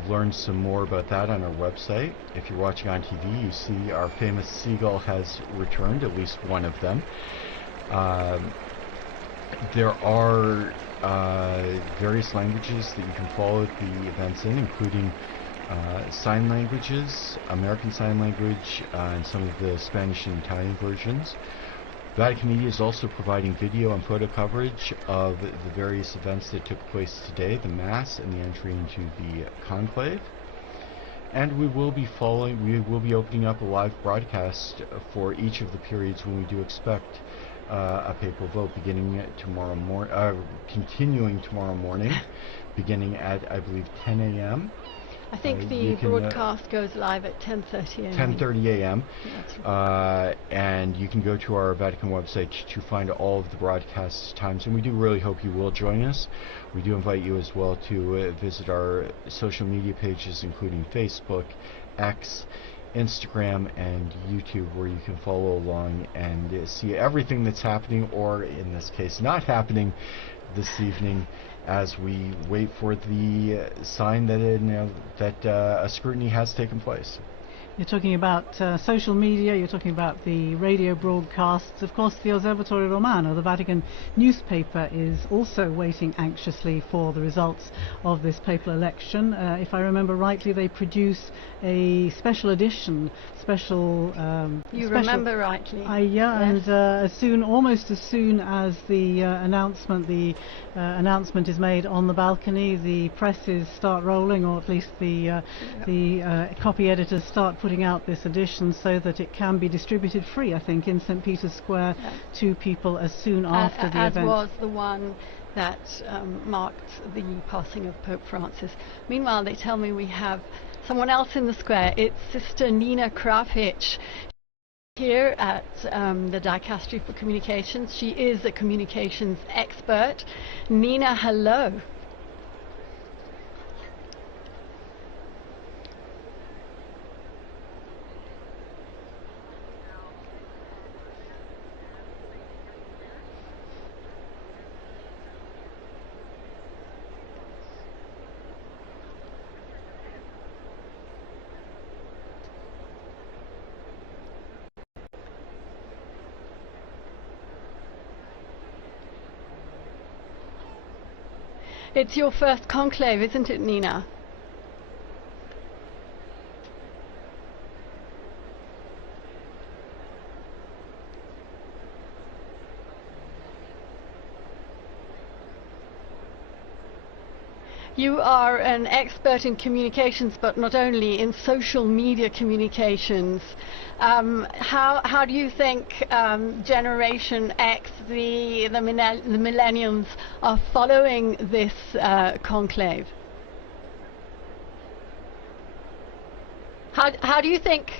learn some more about that on our website. If you're watching on TV, you see our famous seagull has returned, at least one of them. There are various languages that you can follow the events in, including sign languages, American Sign Language, and some of the Spanish and Italian versions. Vatican Media is also providing video and photo coverage of the various events that took place today, the Mass and the entry into the conclave. And we will be opening up a live broadcast for each of the periods when we do expect a papal vote continuing tomorrow morning, beginning at, I believe, 10 a.m. I think the broadcast goes live at 10:30 a.m. 10:30 a.m. That's right. And you can go to our Vatican website to find all of the broadcast times, and we do really hope you will join us. We do invite you as well to visit our social media pages, including Facebook, X, Instagram, and YouTube, where you can follow along and see everything that's happening, or in this case not happening, this evening, as we wait for the sign that a scrutiny has taken place. You're talking about social media, you're talking about the radio broadcasts. Of course, the Osservatore Romano, the Vatican newspaper, is also waiting anxiously for the results of this papal election. If I remember rightly, they produce a special edition, remember rightly. Yes. And almost as soon as the announcement is made on the balcony, the presses start rolling, or at least the copy editors start putting out this edition so that it can be distributed free, I think, in St. Peter's Square to people as soon after the event. As was the one that marked the passing of Pope Francis. Meanwhile, they tell me we have someone else in the square. It's Sister Nina Kravich here at the Dicastery for Communications. She is a communications expert. Nina, hello. It's your first conclave, isn't it, Nina? You are an expert in communications, but not only in social media communications. How do you think Generation X, the millennials, are following this conclave? How do you think?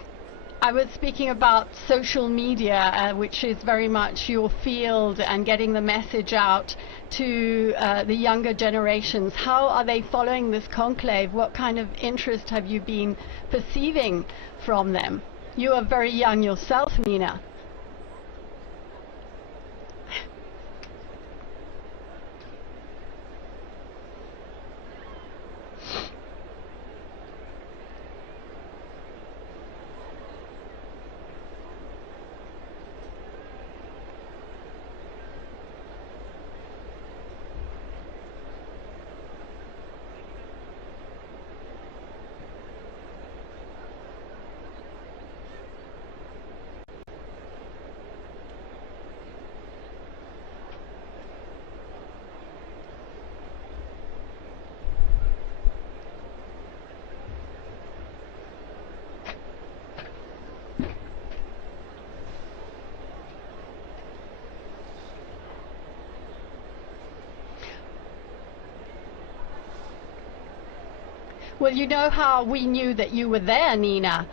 I was speaking about social media, which is very much your field, and getting the message out to the younger generations. How are they following this conclave? What kind of interest have you been perceiving from them? You are very young yourself, Nina. Well, you know how we knew that you were there, Nina?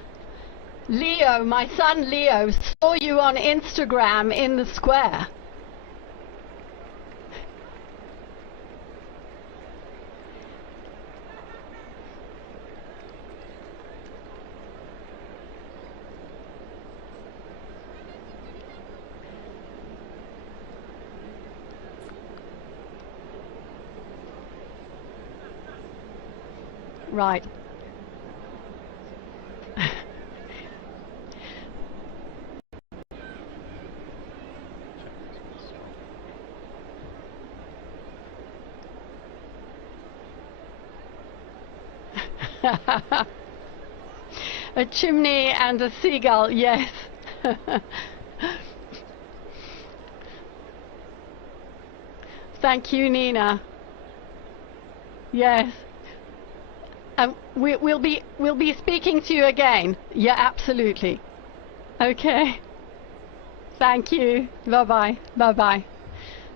Leo, my son Leo, saw you on Instagram in the square. Right. A chimney and a seagull, yes. Thank you, Nina. Yes. We'll be speaking to you again. Yeah, absolutely. Okay. Thank you. Bye-bye. Bye-bye.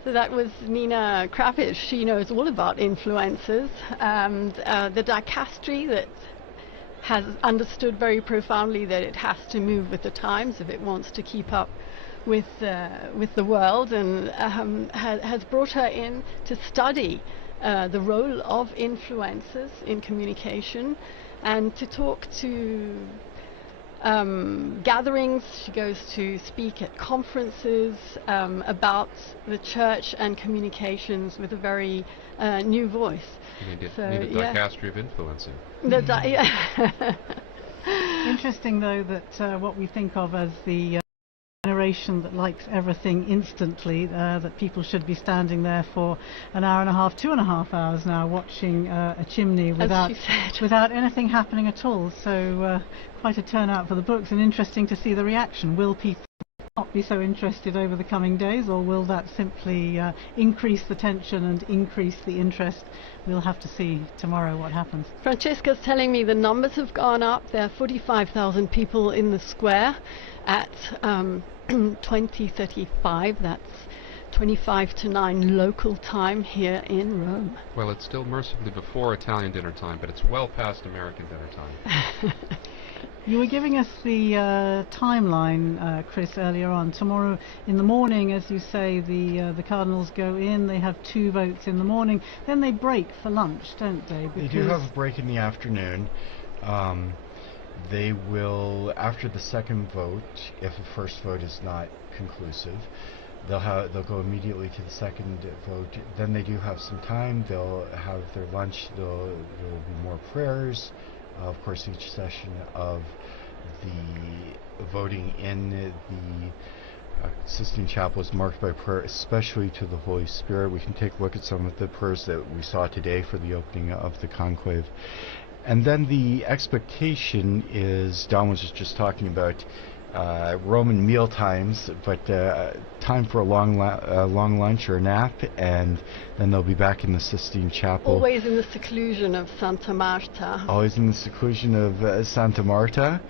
So that was Nina Krapish. She knows all about influencers and the dicastery that has understood very profoundly that it has to move with the times if it wants to keep up with the world, and has brought her in to study the role of influencers in communication and to talk to gatherings. She goes to speak at conferences about the church and communications with a very new voice. You need a dicastery of influencing. Interesting, though, that what we think of as the generation that likes everything instantly, that people should be standing there for an hour and a half, 2.5 hours now, watching a chimney without anything happening at all. So quite a turnout for the books, and interesting to see the reaction. Will people not be so interested over the coming days, or will that simply increase the tension and increase the interest? We'll have to see tomorrow what happens. Francesca's telling me the numbers have gone up. There are 45,000 people in the square at 20:35. That's 25 to 9 local time here in Rome. Well, it's still mercifully before Italian dinner time, but it's well past American dinner time. You were giving us the timeline, Chris, earlier on. Tomorrow in the morning, as you say, the Cardinals go in. They have 2 votes in the morning. Then they break for lunch, don't they? They do have a break in the afternoon. They will, after the second vote, if the first vote is not conclusive, they'll go immediately to the second vote. Then they do have some time. They'll have their lunch. There will be more prayers. Of course, each session of the voting in the Sistine Chapel is marked by prayer, especially to the Holy Spirit. We can take a look at some of the prayers that we saw today for the opening of the conclave. And then the expectation is, Don was just talking about, Roman meal times, but time for a long lunch or a nap, and then they'll be back in the Sistine Chapel. Always in the seclusion of Santa Marta. Always in the seclusion of Santa Marta.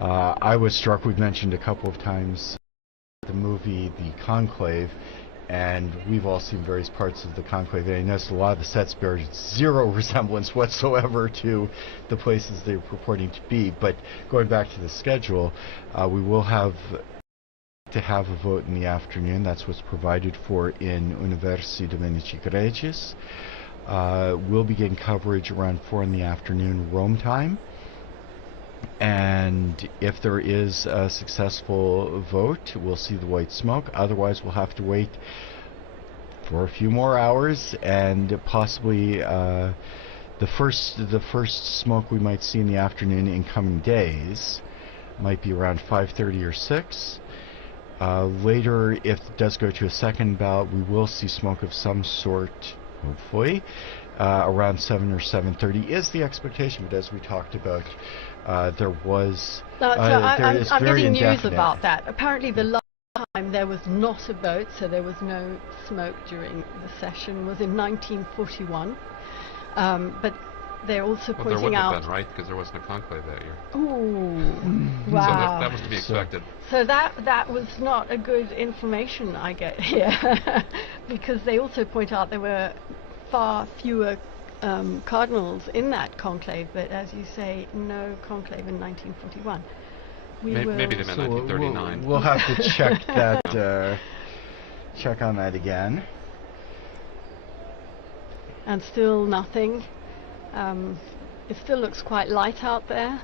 I was struck, we've mentioned a couple of times, the movie The Conclave, and we've all seen various parts of the Conclave, and I noticed a lot of the sets bear zero resemblance whatsoever to the places they're purporting to be. But going back to the schedule, we will have to have a vote in the afternoon. That's what's provided for in Universi Dominici Gregis. We'll begin coverage around 4 in the afternoon Rome time. And if there is a successful vote, we'll see the white smoke. Otherwise, we'll have to wait for a few more hours, and possibly the first smoke we might see in the afternoon in coming days might be around 5:30 or 6. Later, if it does go to a second ballot, we will see smoke of some sort, hopefully, around 7 or 7:30 is the expectation. But as we talked about, there was... I'm getting news about that. Apparently the last time there was not a vote, so there was no smoke during the session, was in 1941. But they're also there pointing wouldn't out... have been, right? Because there wasn't a conclave that year. Ooh, wow. So that was to be expected. So that was not a good information I get here. Because they also point out there were far fewer cardinals in that conclave, but as you say, no conclave in 1941. Maybe they meant 1939. We'll have to check that. Check on that again. And still nothing. It still looks quite light out there.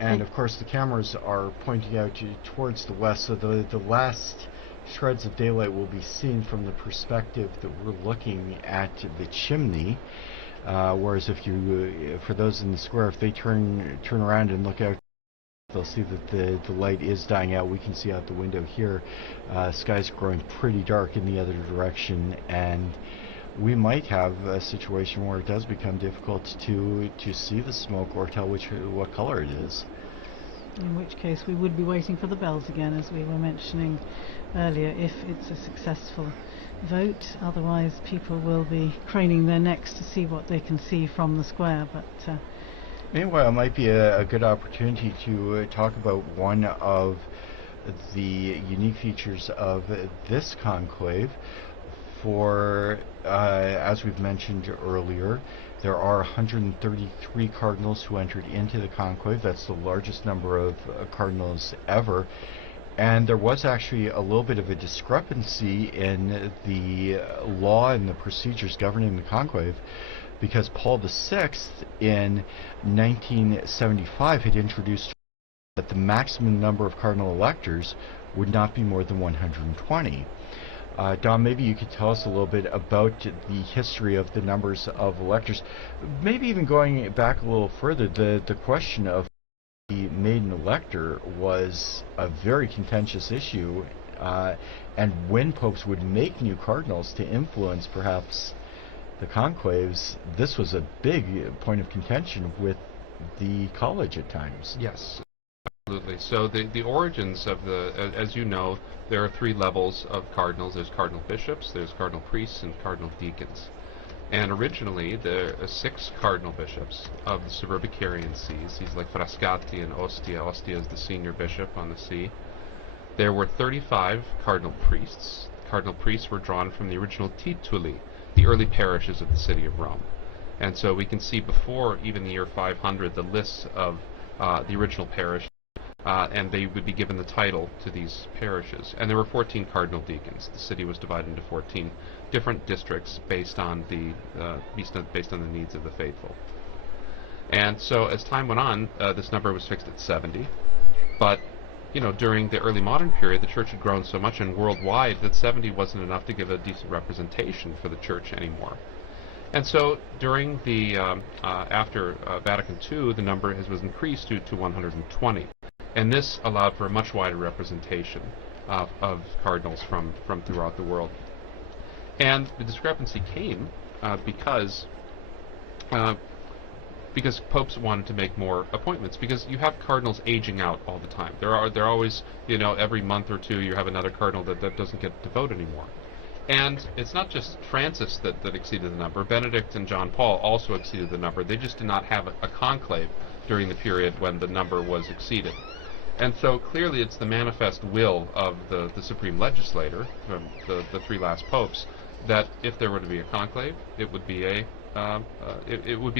And of course, the cameras are pointing out towards the west, so the last shreds of daylight will be seen from the perspective that we're looking at the chimney. Whereas if you, for those in the square, if they turn around and look out, they'll see that the light is dying out. We can see out the window here, sky's growing pretty dark in the other direction, and we might have a situation where it does become difficult to see the smoke or tell what color it is. In which case we would be waiting for the bells again, as we were mentioning earlier, if it's a successful vote. Otherwise people will be craning their necks to see what they can see from the square. But meanwhile, it might be a good opportunity to talk about one of the unique features of this conclave. For, as we've mentioned earlier, there are 133 cardinals who entered into the conclave. That's the largest number of cardinals ever. And there was actually a little bit of a discrepancy in the law and the procedures governing the conclave, because Paul VI in 1975 had introduced that the maximum number of cardinal electors would not be more than 120. Don, maybe you could tell us a little bit about the history of the numbers of electors. Maybe even going back a little further, the question of the maiden elector was a very contentious issue, and when popes would make new cardinals to influence perhaps the conclaves, this was a big point of contention with the college at times. Yes, absolutely. So the origins of as you know, there are 3 levels of cardinals. There's cardinal bishops, there's cardinal priests, and cardinal deacons. And originally, there are 6 cardinal bishops of the Suburbicarian sees. He's like Frascati and Ostia. Ostia is the senior bishop on the see. There were 35 cardinal priests. Cardinal priests were drawn from the original tituli, the early parishes of the city of Rome. And so we can see before even the year 500 the lists of the original parishes, and they would be given the title to these parishes. And there were 14 cardinal deacons. The city was divided into 14 different districts based on the needs of the faithful. And so as time went on, this number was fixed at 70. But during the early modern period, the church had grown so much and worldwide that 70 wasn't enough to give a decent representation for the church anymore. And so during the after Vatican II, the number was increased to 120. And this allowed for a much wider representation of cardinals from throughout the world. And the discrepancy came because because popes wanted to make more appointments, because you have cardinals aging out all the time. They're always, every month or two you have another cardinal that doesn't get to vote anymore. And it's not just Francis that exceeded the number. Benedict and John Paul also exceeded the number. They just did not have a conclave during the period when the number was exceeded. And so clearly it's the manifest will of the supreme legislator, the three last popes, that if there were to be a conclave, it would be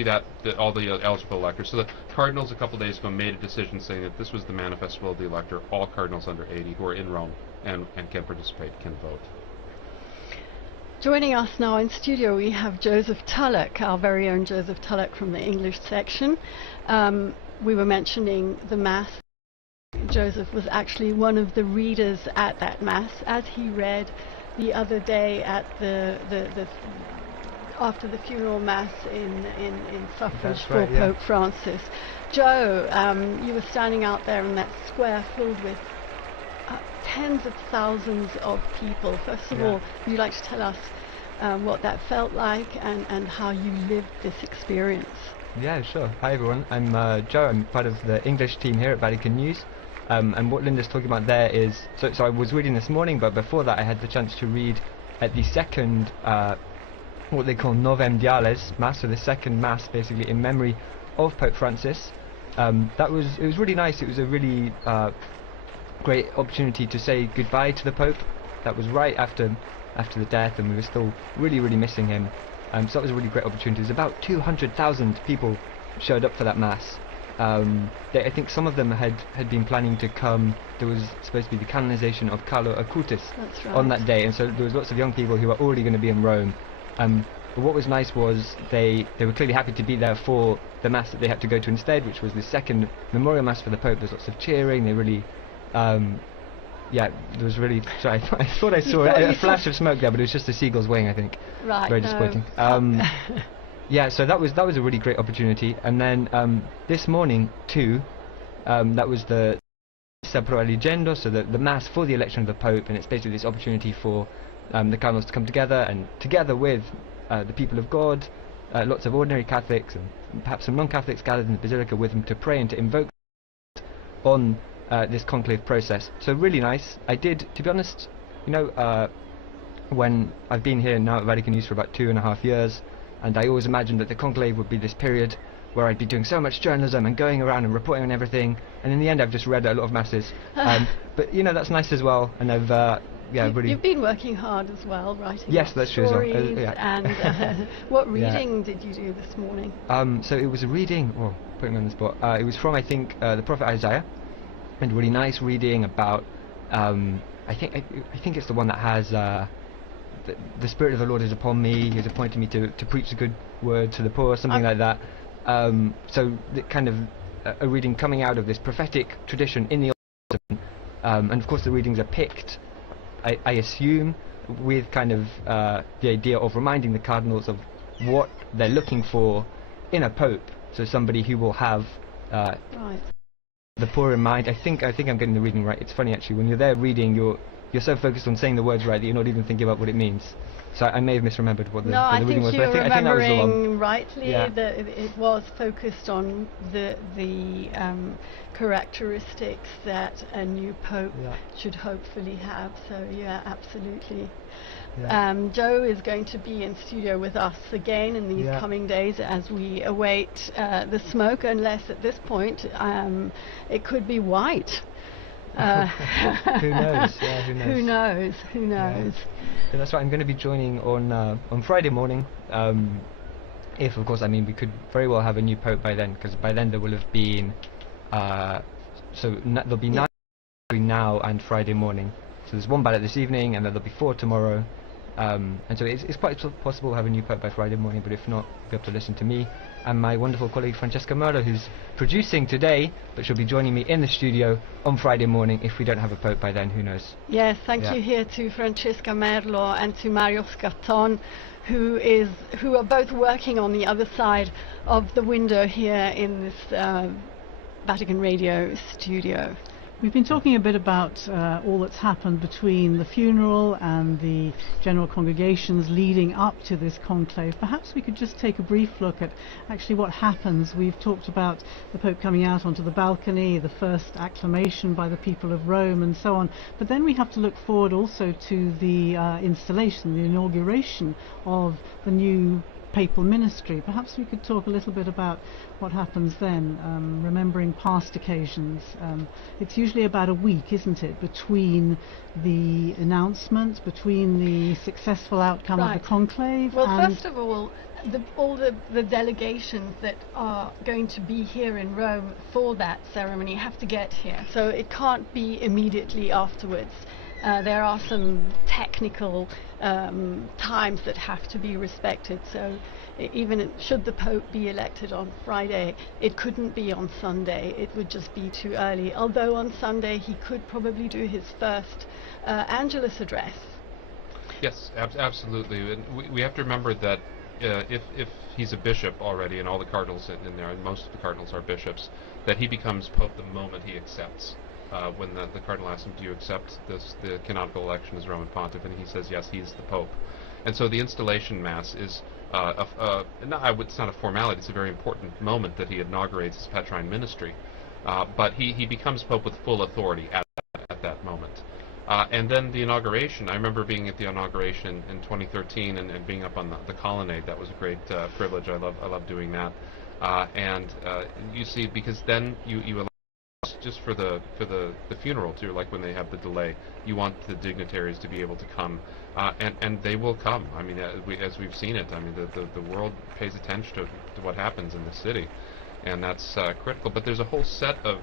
that all the eligible electors. So the cardinals a couple days ago made a decision saying that this was the manifest will of the elector. All cardinals under 80 who are in Rome and can participate can vote. Joining us now in studio, we have Joseph Tulloch, our very own Joseph Tulloch from the English section. We were mentioning the Mass. Joseph was actually one of the readers at that Mass, as he read the other day at after the funeral Mass in suffrage for Pope Francis. Joe, you were standing out there in that square filled with tens of thousands of people. First of all, would you like to tell us what that felt like and how you lived this experience? Yeah, sure. Hi everyone, I'm Joe. I'm part of the English team here at Vatican News. And what Linda's talking about there is, so I was reading this morning, but before that I had the chance to read at the second, what they call Novem Diales Mass, so the second Mass basically in memory of Pope Francis. It was really nice. It was a really great opportunity to say goodbye to the Pope. That was right after the death, and we were still really missing him. So that was a really great opportunity. There's about 200,000 people showed up for that Mass. I think some of them had been planning to come. There was supposed to be the canonization of Carlo Acutis on that day, and so there was lots of young people who were already going to be in Rome. But what was nice was they were clearly happy to be there for the Mass that they had to go to instead, which was the second memorial Mass for the Pope. There's lots of cheering. They really, there was really. Sorry, I thought I saw a flash of smoke there, but it was just a seagull's wing, I think. Right. Very disappointing. Yeah, so that was a really great opportunity. And then this morning too, that was the Missa pro Eligendo, so the Mass for the election of the Pope, and it's basically this opportunity for the cardinals to come together, and together with the people of God, lots of ordinary Catholics and perhaps some non-Catholics gathered in the Basilica with them to pray and to invoke on this conclave process. So really nice. I did, to be honest, when I've been here now at Vatican News for about 2.5 years, and I always imagined that the conclave would be this period where I'd be doing so much journalism and going around and reporting on everything, and in the end I've just read a lot of Masses. But that's nice as well, and I've really... You've been working hard as well, writing that's true as well. And what reading did you do this morning? So it was a reading, putting me on the spot, it was from, I think, the prophet Isaiah, and really nice reading about, I think it's the one that has... The Spirit of the Lord is upon me. He has appointed me to preach the good word to the poor, something like that. So the kind of a reading coming out of this prophetic tradition in the Old Testament, and of course the readings are picked, I assume, with kind of the idea of reminding the cardinals of what they're looking for in a pope. So somebody who will have the poor in mind. I think I'm getting the reading right. It's funny actually, when you're there reading, you're so focused on saying the words right that you're not even thinking about what it means. So I may have misremembered what the reading was. No, I think you're remembering rightly. Yeah. That it was focused on the characteristics that a new pope should hopefully have. So yeah, absolutely. Yeah. Joe is going to be in studio with us again in these coming days as we await the smoke, unless at this point it could be white. Who knows? Yeah, who knows? Who knows? Yeah, that's right. I'm going to be joining on Friday morning. If, of course, we could very well have a new pope by then, because by then there will have been there'll be 9 between now and Friday morning. So there's one ballot this evening, and then there'll be 4 tomorrow. And so it's quite possible to have a new pope by Friday morning, but if not, you'll be able to listen to me and my wonderful colleague Francesca Merlo, who's producing today, but she'll be joining me in the studio on Friday morning. If we don't have a pope by then, who knows? Yes, thank you here to Francesca Merlo and to Mario Scarton, who are both working on the other side of the window here in this Vatican Radio studio. We've been talking a bit about all that's happened between the funeral and the general congregations leading up to this conclave. Perhaps we could just take a brief look at actually what happens. We've talked about the Pope coming out onto the balcony, the first acclamation by the people of Rome and so on. But then we have to look forward also to the installation, the inauguration of the new papal ministry. Perhaps we could talk a little bit about what happens then, remembering past occasions. It's usually about a week, isn't it, between the announcement, between the successful outcome of the conclave. Well, and first of all the delegations that are going to be here in Rome for that ceremony have to get here, so it can't be immediately afterwards. There are some technical times that have to be respected, so even should the Pope be elected on Friday, it couldn't be on Sunday. It would just be too early, although on Sunday he could probably do his first Angelus address. Yes, absolutely. And we have to remember that if he's a bishop already, and all the cardinals in there, and most of the cardinals are bishops, that he becomes Pope the moment he accepts. When the cardinal asks him, do you accept the canonical election as Roman Pontiff, and he says yes, he's the Pope. And so the installation Mass is, it's not a formality, it's a very important moment that he inaugurates his Petrine ministry. But he becomes Pope with full authority at that moment. And then the inauguration, I remember being at the inauguration in 2013 and being up on the colonnade. That was a great privilege. I love doing that. You see, because then you allow, just for the funeral too, like when they have the delay, you want the dignitaries to be able to come, and they will come. I mean, as we've seen it, I mean, the world pays attention to what happens in the city, and that's critical. But there's a whole set of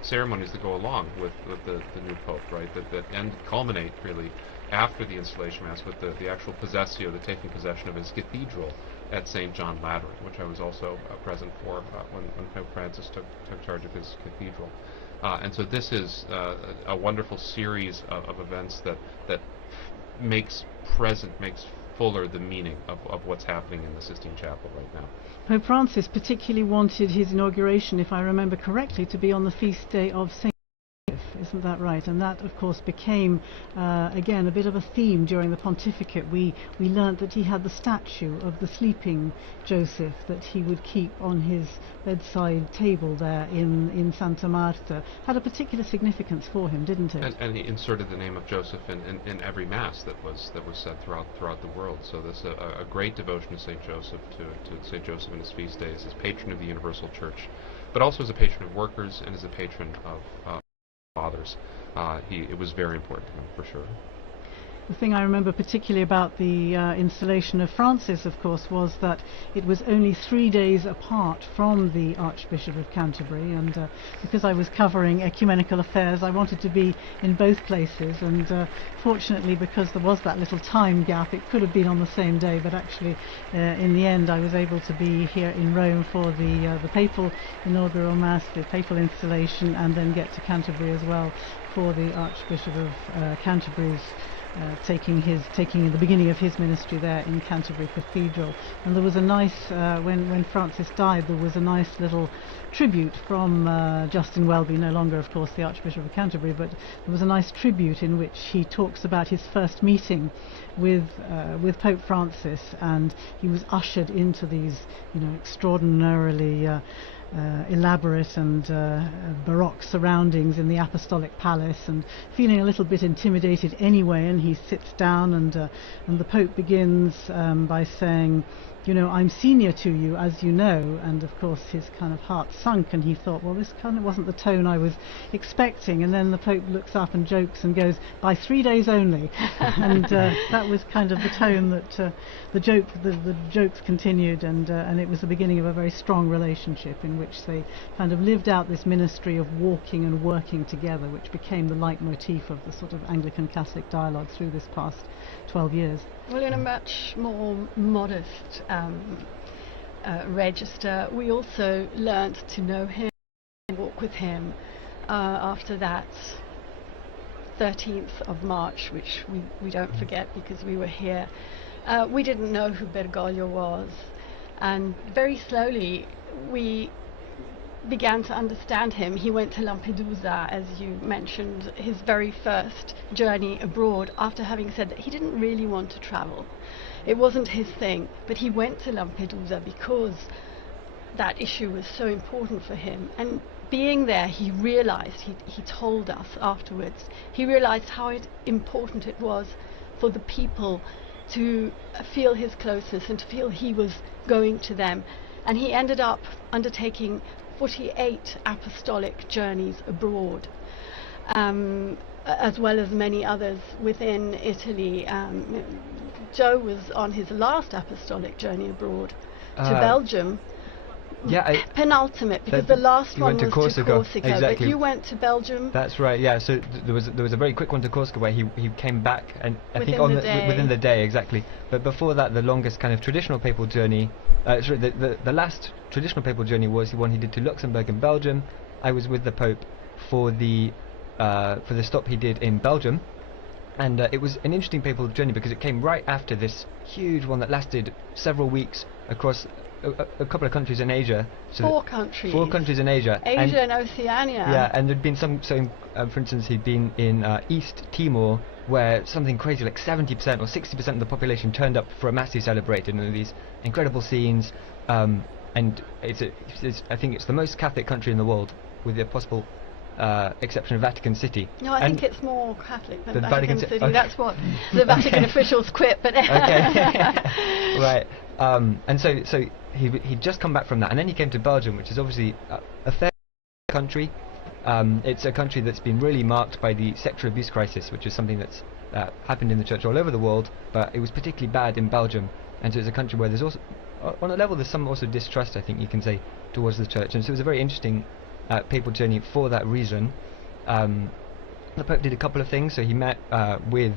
ceremonies that go along with the new Pope, right? That culminate really after the installation Mass with the actual possessio, the taking possession of his cathedral at St. John Lateran, which I was also present for when Pope Francis took charge of his cathedral. And so this is a wonderful series of events that makes fuller the meaning of what's happening in the Sistine Chapel right now. Pope Francis particularly wanted his inauguration, if I remember correctly, to be on the feast day of St. Isn't that right? And that, of course, became, again, a bit of a theme during the pontificate. We learnt that he had the statue of the sleeping Joseph that he would keep on his bedside table there in Santa Marta. Had a particular significance for him, didn't it? And he inserted the name of Joseph in every Mass that was said throughout the world. So this a great devotion to St. Joseph, to St. Joseph in his feast days, as patron of the Universal Church, but also as a patron of workers and as a patron of fathers. It was very important to him, for sure. The thing I remember particularly about the installation of Francis, of course, was that it was only 3 days apart from the Archbishop of Canterbury, and because I was covering ecumenical affairs, I wanted to be in both places, and fortunately, because there was that little time gap, it could have been on the same day, but actually in the end I was able to be here in Rome for the papal inaugural Mass, the papal installation, and then get to Canterbury as well for the Archbishop of Canterbury's taking the beginning of his ministry there in Canterbury Cathedral. And there was a nice, when Francis died, there was a nice little tribute from Justin Welby, no longer of course the Archbishop of Canterbury, but there was a nice tribute in which he talks about his first meeting with Pope Francis, and he was ushered into these, extraordinarily elaborate and baroque surroundings in the Apostolic Palace, and feeling a little bit intimidated anyway, and he sits down, and the Pope begins by saying, I'm senior to you, as you know, and of course his kind of heart sunk, and he thought, well, this kind of wasn't the tone I was expecting, and then the Pope looks up and jokes and goes, by 3 days only, and that was kind of the tone that the jokes continued, and it was the beginning of a very strong relationship in which they kind of lived out this ministry of walking and working together, which became the leitmotif of the sort of Anglican Catholic dialogue through this past 12 years. Well, in a much more modest register, we also learnt to know him and walk with him after that 13th of March, which we don't forget because we were here. We didn't know who Bergoglio was, and very slowly we began to understand him, he went to Lampedusa, as you mentioned, his very first journey abroad, after having said that he didn't really want to travel. It wasn't his thing, but he went to Lampedusa because that issue was so important for him. And being there, he realized, he told us afterwards, he realized how important it was for the people to feel his closeness and to feel he was going to them. And he ended up undertaking 48 apostolic journeys abroad, as well as many others within Italy. Joe was on his last apostolic journey abroad to Belgium. Yeah, penultimate, because the last one was to Corsica, exactly. But you went to Belgium. That's right. Yeah. So there was a very quick one to Corsica where he came back, and I think within the day, exactly. But before that, the longest kind of traditional papal journey, the last traditional papal journey was the one he did to Luxembourg and Belgium. I was with the Pope for the stop he did in Belgium, and it was an interesting papal journey because it came right after this huge one that lasted several weeks across a couple of countries in Asia. So 4 countries. 4 countries in Asia. Asia and Oceania. Yeah, and there'd been some, so for instance, he'd been in East Timor, where something crazy like 70% or 60% of the population turned up for a mass he celebrated, and these incredible scenes. And I think it's the most Catholic country in the world, with the possible exception of Vatican City. No, I think it's more Catholic than the Vatican City. Okay. That's what the Vatican officials quit. But okay. Right. And so he'd just come back from that, and then he came to Belgium, which is obviously a fair country. It's a country that's been really marked by the sexual abuse crisis, which is something that's happened in the church all over the world, but it was particularly bad in Belgium. And so it's a country where there's also, on a level, there's some also distrust, I think you can say, towards the church. And so it was a very interesting papal journey for that reason. The Pope did a couple of things. So he met with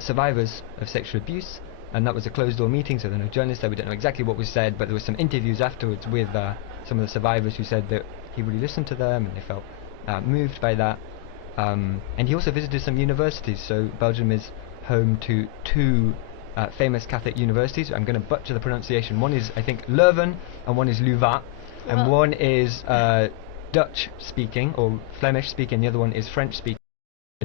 survivors of sexual abuse, and that was a closed-door meeting, so there were no journalists there. We don't know exactly what was said, but there were some interviews afterwards with some of the survivors who said that he really listened to them and they felt moved by that. And he also visited some universities. So Belgium is home to 2 famous Catholic universities. I'm going to butcher the pronunciation. One is, I think, Leuven, and one is Louvain, and one is Dutch-speaking or Flemish-speaking, the other one is French-speaking.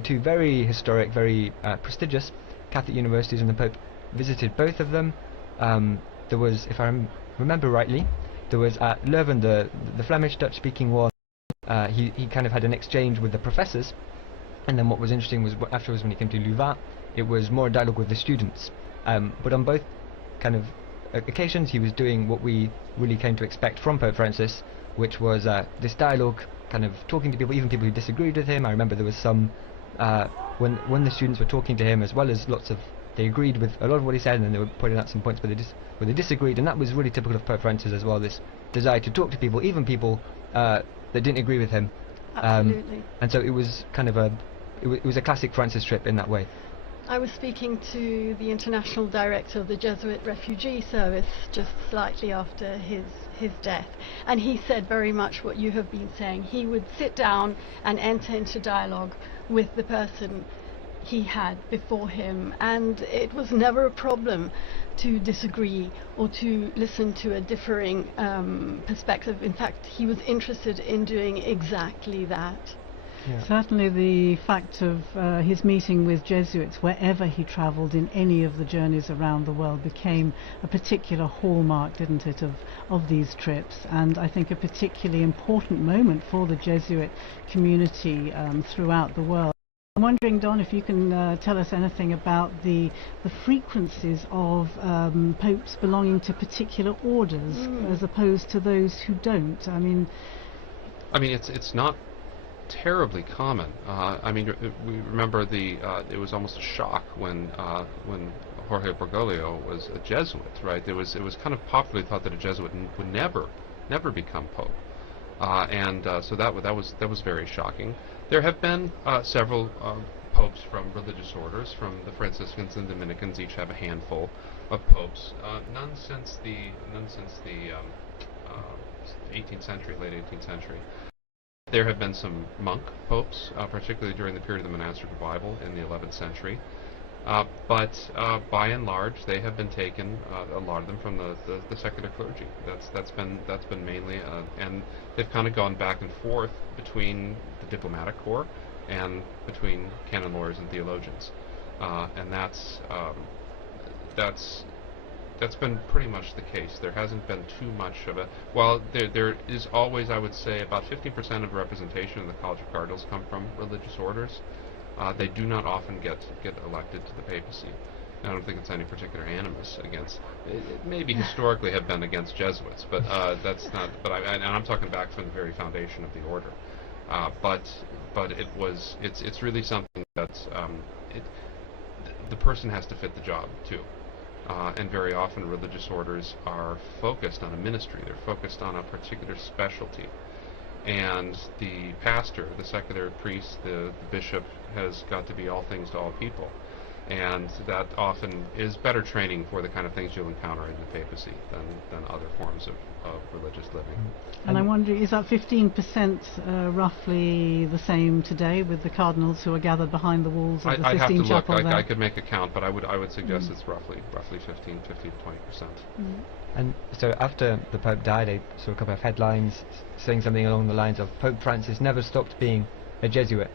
2 very historic, very prestigious Catholic universities, and the Pope visited both of them. There was, if I remember rightly, there was at Leuven, the Flemish Dutch-speaking one. He kind of had an exchange with the professors, and then what was interesting was afterwards when he came to Louvain, it was more a dialogue with the students. But on both kind of occasions, he was doing what we really came to expect from Pope Francis, which was this dialogue, kind of talking to people, even people who disagreed with him. I remember there was some when the students were talking to him, as well as they agreed with a lot of what he said, and then they were pointing out some points where they disagreed, and that was really typical of Pope Francis as well, this desire to talk to people, even people that didn't agree with him. Absolutely. And so it was kind of it was a classic Francis trip in that way. I was speaking to the international director of the Jesuit Refugee Service just slightly after his death, and he said very much what you have been saying. He would sit down and enter into dialogue with the person he had before him, and it was never a problem to disagree or to listen to a differing perspective. In fact, he was interested in doing exactly that. Yeah. Certainly the fact of his meeting with Jesuits wherever he travelled in any of the journeys around the world became a particular hallmark, didn't it, of these trips, and I think a particularly important moment for the Jesuit community throughout the world. I'm wondering, Don, if you can tell us anything about the frequencies of popes belonging to particular orders as opposed to those who don't. I mean, it's not terribly common. We remember it was almost a shock when Jorge Bergoglio was a Jesuit, right? It was kind of popularly thought that a Jesuit would never become pope, so that was very shocking. There have been several popes from religious orders. From the Franciscans and Dominicans, each have a handful of popes. None since the 18th century, late 18th century. There have been some monk popes, particularly during the period of the monastic revival in the 11th century. But by and large, they have been taken, a lot of them, from the secular clergy. That's been mainly, and they've kind of gone back and forth between the diplomatic corps and between canon lawyers and theologians, and that's been pretty much the case. There hasn't been too much of a... Well, there is always, I would say, about 15% of representation in the College of Cardinals come from religious orders. They do not often get elected to the papacy. I don't think it's any particular animus against... It maybe historically have been against Jesuits, but that's not... But and I'm talking back from the very foundation of the order. But it's really something that the person has to fit the job too. And very often religious orders are focused on a ministry. They're focused on a particular specialty. And the pastor, the secular priest, the bishop has got to be all things to all people. And that often is better training for the kind of things you'll encounter in the papacy than other forms of religious living. And I wonder, is that 15% roughly the same today with the cardinals who are gathered behind the walls of the I'd have to Sistine look. Chapel? I could make a count, but I would suggest it's roughly 15 to 20%. And so after the Pope died, I saw a couple of headlines saying something along the lines of Pope Francis never stopped being a Jesuit.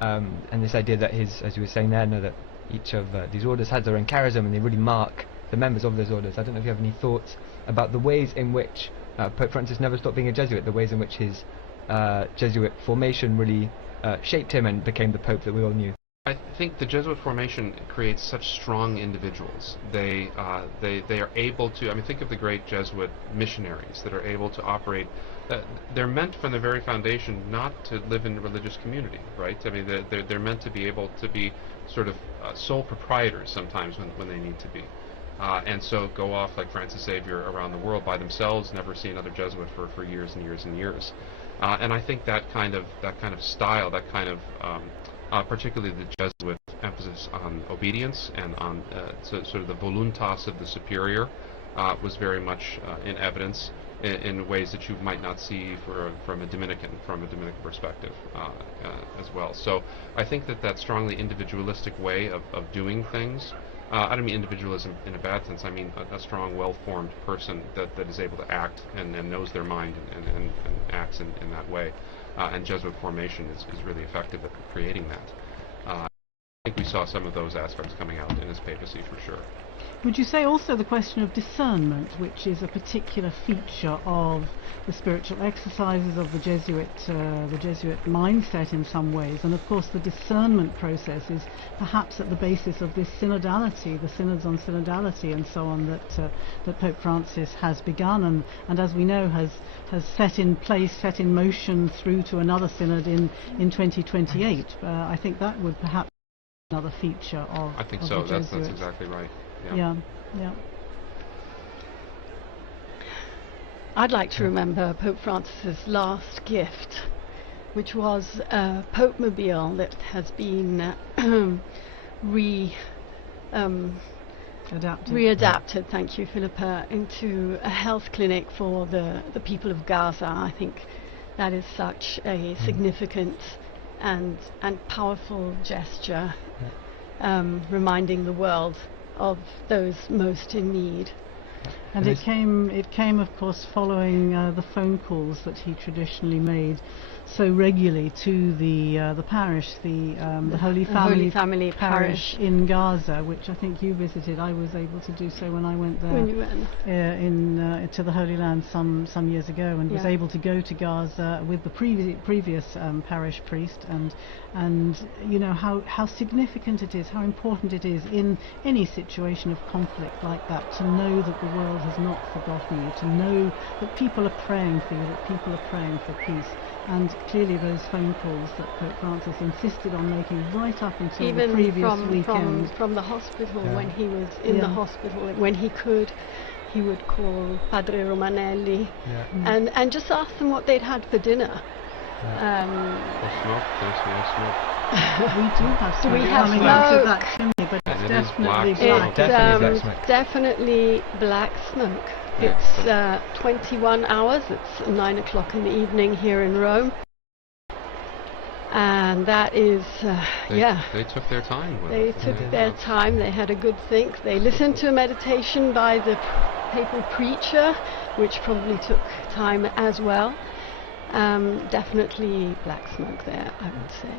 And this idea that as you were saying there, that each of these orders has their own charism and they really mark the members of those orders. I don't know if you have any thoughts about the ways in which Pope Francis never stopped being a Jesuit, the ways in which his Jesuit formation really shaped him and became the Pope that we all knew. I think the Jesuit formation creates such strong individuals. They are able to... I mean, think of the great Jesuit missionaries that are able to operate. They're meant from the very foundation not to live in a religious community, right? I mean, they're meant to be able to be sort of sole proprietors sometimes when they need to be. And so go off like Francis Xavier around the world by themselves, never see another Jesuit for years and years and years. And I think that kind of style, that kind of particularly the Jesuit emphasis on obedience and on sort of the voluntas of the superior was very much in evidence in ways that you might not see from a Dominican perspective as well. So I think that strongly individualistic way of doing things, I don't mean individualism in a bad sense, I mean a strong, well-formed person that is able to act and knows their mind and acts in that way. And Jesuit formation is really effective at creating that. I think we saw some of those aspects coming out in his papacy for sure. Would you say also the question of discernment, which is a particular feature of the spiritual exercises of the Jesuit mindset in some ways, and of course the discernment process is perhaps at the basis of this synodality, the synods on synodality and so on that Pope Francis has begun and as we know has set in motion through to another synod in 2028. I think that would perhaps be another feature of I think of so. the That's Jesuits. exactly right. Yeah. I'd like to remember Pope Francis's last gift, which was a Pope Mobile that has been readapted, thank you, Philippa, into a health clinic for the people of Gaza. I think that is such a significant and powerful gesture, reminding the world of those most in need. And it came of course following the phone calls that he traditionally made so regularly to the parish, the Holy Family Parish in Gaza, which I think you visited. I was able to do so when I went there When you went. to the Holy Land some years ago, and was able to go to Gaza with the previous parish priest, and you know how significant it is, how important it is in any situation of conflict like that to know that the world has not forgotten you, to know that people are praying for you, that people are praying for peace. And clearly those phone calls that Pope Francis insisted on making right up until Even the previous weekend. From the hospital, when he was in the hospital, when he could, he would call Padre Romanelli and just ask them what they'd had for dinner. Smoke. We do have smoke we have coming smoke? out of that chimney, but And it's it is definitely black. black. Definitely black smoke. It's 21 hours. It's 9 o'clock in the evening here in Rome. And that is, They took their time with They it. took their time, they had a good think. They listened to a meditation by the papal preacher, which probably took time as well. Definitely black smoke there, I would say.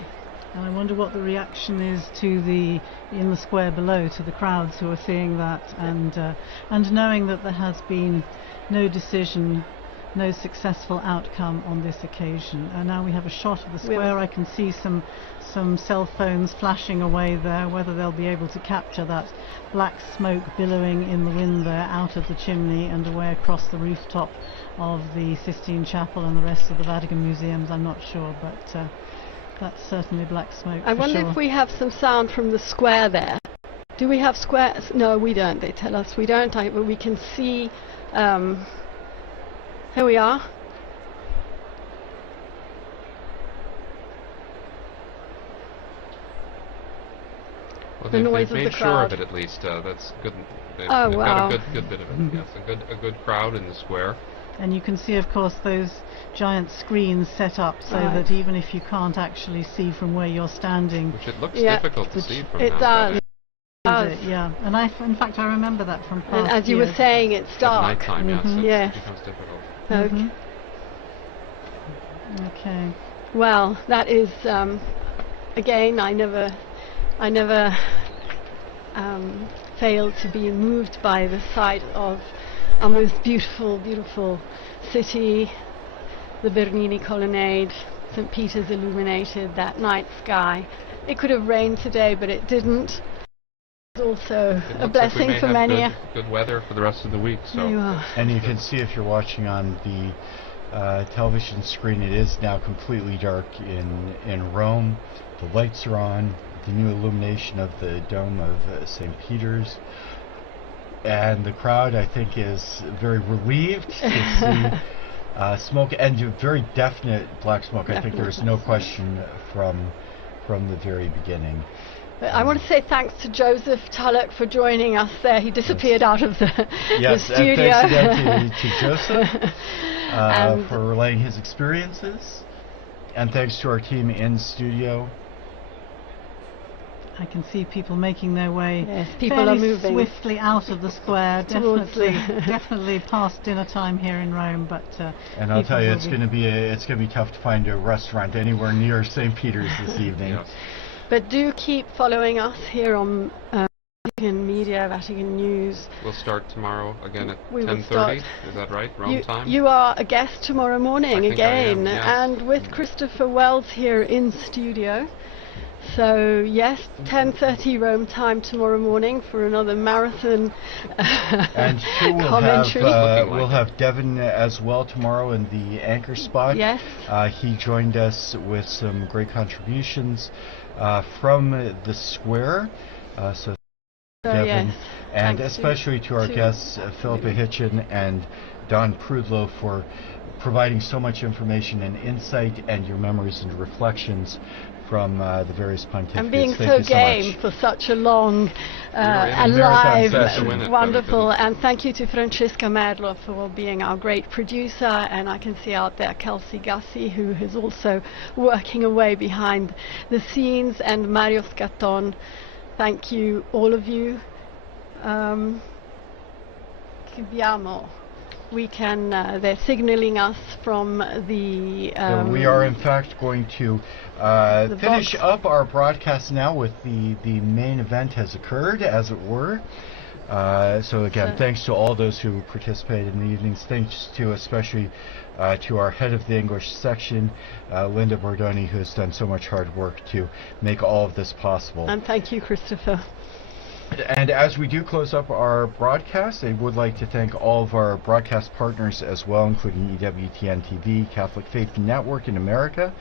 And I wonder what the reaction is in the square below, to the crowds who are seeing that, and knowing that there has been no decision, no successful outcome on this occasion. And now we have a shot of the square. I can see some cell phones flashing away there. Whether they'll be able to capture that black smoke billowing in the wind there out of the chimney and away across the rooftop of the Sistine Chapel and the rest of the Vatican museums, I'm not sure, but that's certainly black smoke. I wonder if we have some sound from the square there. Do we have squares? No, we don't. They tell us we don't. But we can see. Here we are. Well, The noise they've of made the sure crowd. of it at least. That's good. They've Oh, got wow. a good bit of it. Yes, a good crowd in the square. And you can see, of course, those giant screens set up so Right. that even if you can't actually see from where you're standing, Which it looks Yeah. difficult to see from It now. does. yeah. And in fact, I remember that from past And as you were years. saying, it's At dark. night time, yes, Mhm. it Yes. becomes difficult. Okay. Okay. Well, that is again. I never failed to be moved by the sight of our most beautiful city, the Bernini Colonnade, St. Peter's illuminated, that night sky. It could have rained today, but it didn't. It's also It a looks blessing like we for may many. have good weather for the rest of the week. So There you are. And you can see, if you're watching on the television screen, it is now completely dark in Rome. The lights are on, the new illumination of the dome of St. Peter's. And the crowd, I think, is very relieved to see smoke, and very definite black smoke. I think there is no question from the very beginning. But I want to say thanks to Joseph Tulloch for joining us there. He disappeared out of the Yes, studio. and thanks again to Joseph And for relaying his experiences. And thanks to our team in studio. I can see people making their way Yes, people fairly are moving swiftly out of the square. Towards Definitely past dinner time here in Rome. But And I'll people tell you, will it's going to be tough to find a restaurant anywhere near St. Peter's this evening. yes. But do keep following us here on Vatican Media, Vatican News. We'll start tomorrow again at We will 10:30. start. Is that right? Rome time? You are a guest tomorrow morning I think I again, am, yes. and with Christopher Wells here in studio. So yes, 10:30 Rome time tomorrow morning for another marathon And sure, commentary. we'll have Devin as well tomorrow in the anchor spot. Yes. He joined us with some great contributions from the square. So Devin, yes, and thanks especially to our guests, Philippa Hitchin and Don Prudlow, for providing so much information and insight, and your memories and reflections from the various pontificates. and being Thank so you game much. for such a long, were in a alive, marathon session. wonderful. And thank you to Francesca Merlo for being our great producer. And I can see out there Kelsey Gussie, who is also working away behind the scenes, and Mario Scatton. Thank you, all of you. Chiudiamo. We can, they're signaling us from the... So we are in fact going to finish up our broadcast now with the main event has occurred, as it were. So again, thanks to all those who participated in the evenings. Thanks to especially to our head of the English section, Linda Bordoni, who has done so much hard work to make all of this possible. And thank you, Christopher. And as we do close up our broadcast, I would like to thank all of our broadcast partners as well, including EWTN TV, Catholic Faith Network in America,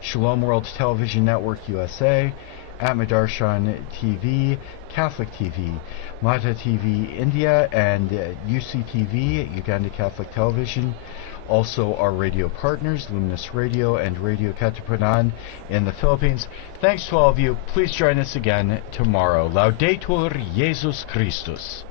Shalom World Television Network USA, Atmadarshan TV, Catholic TV, Mata TV India, and UCTV, Uganda Catholic Television. Also our radio partners, Luminous Radio and Radio Katipunan in the Philippines. Thanks to all of you. Please join us again tomorrow. Laudetur Jesus Christus.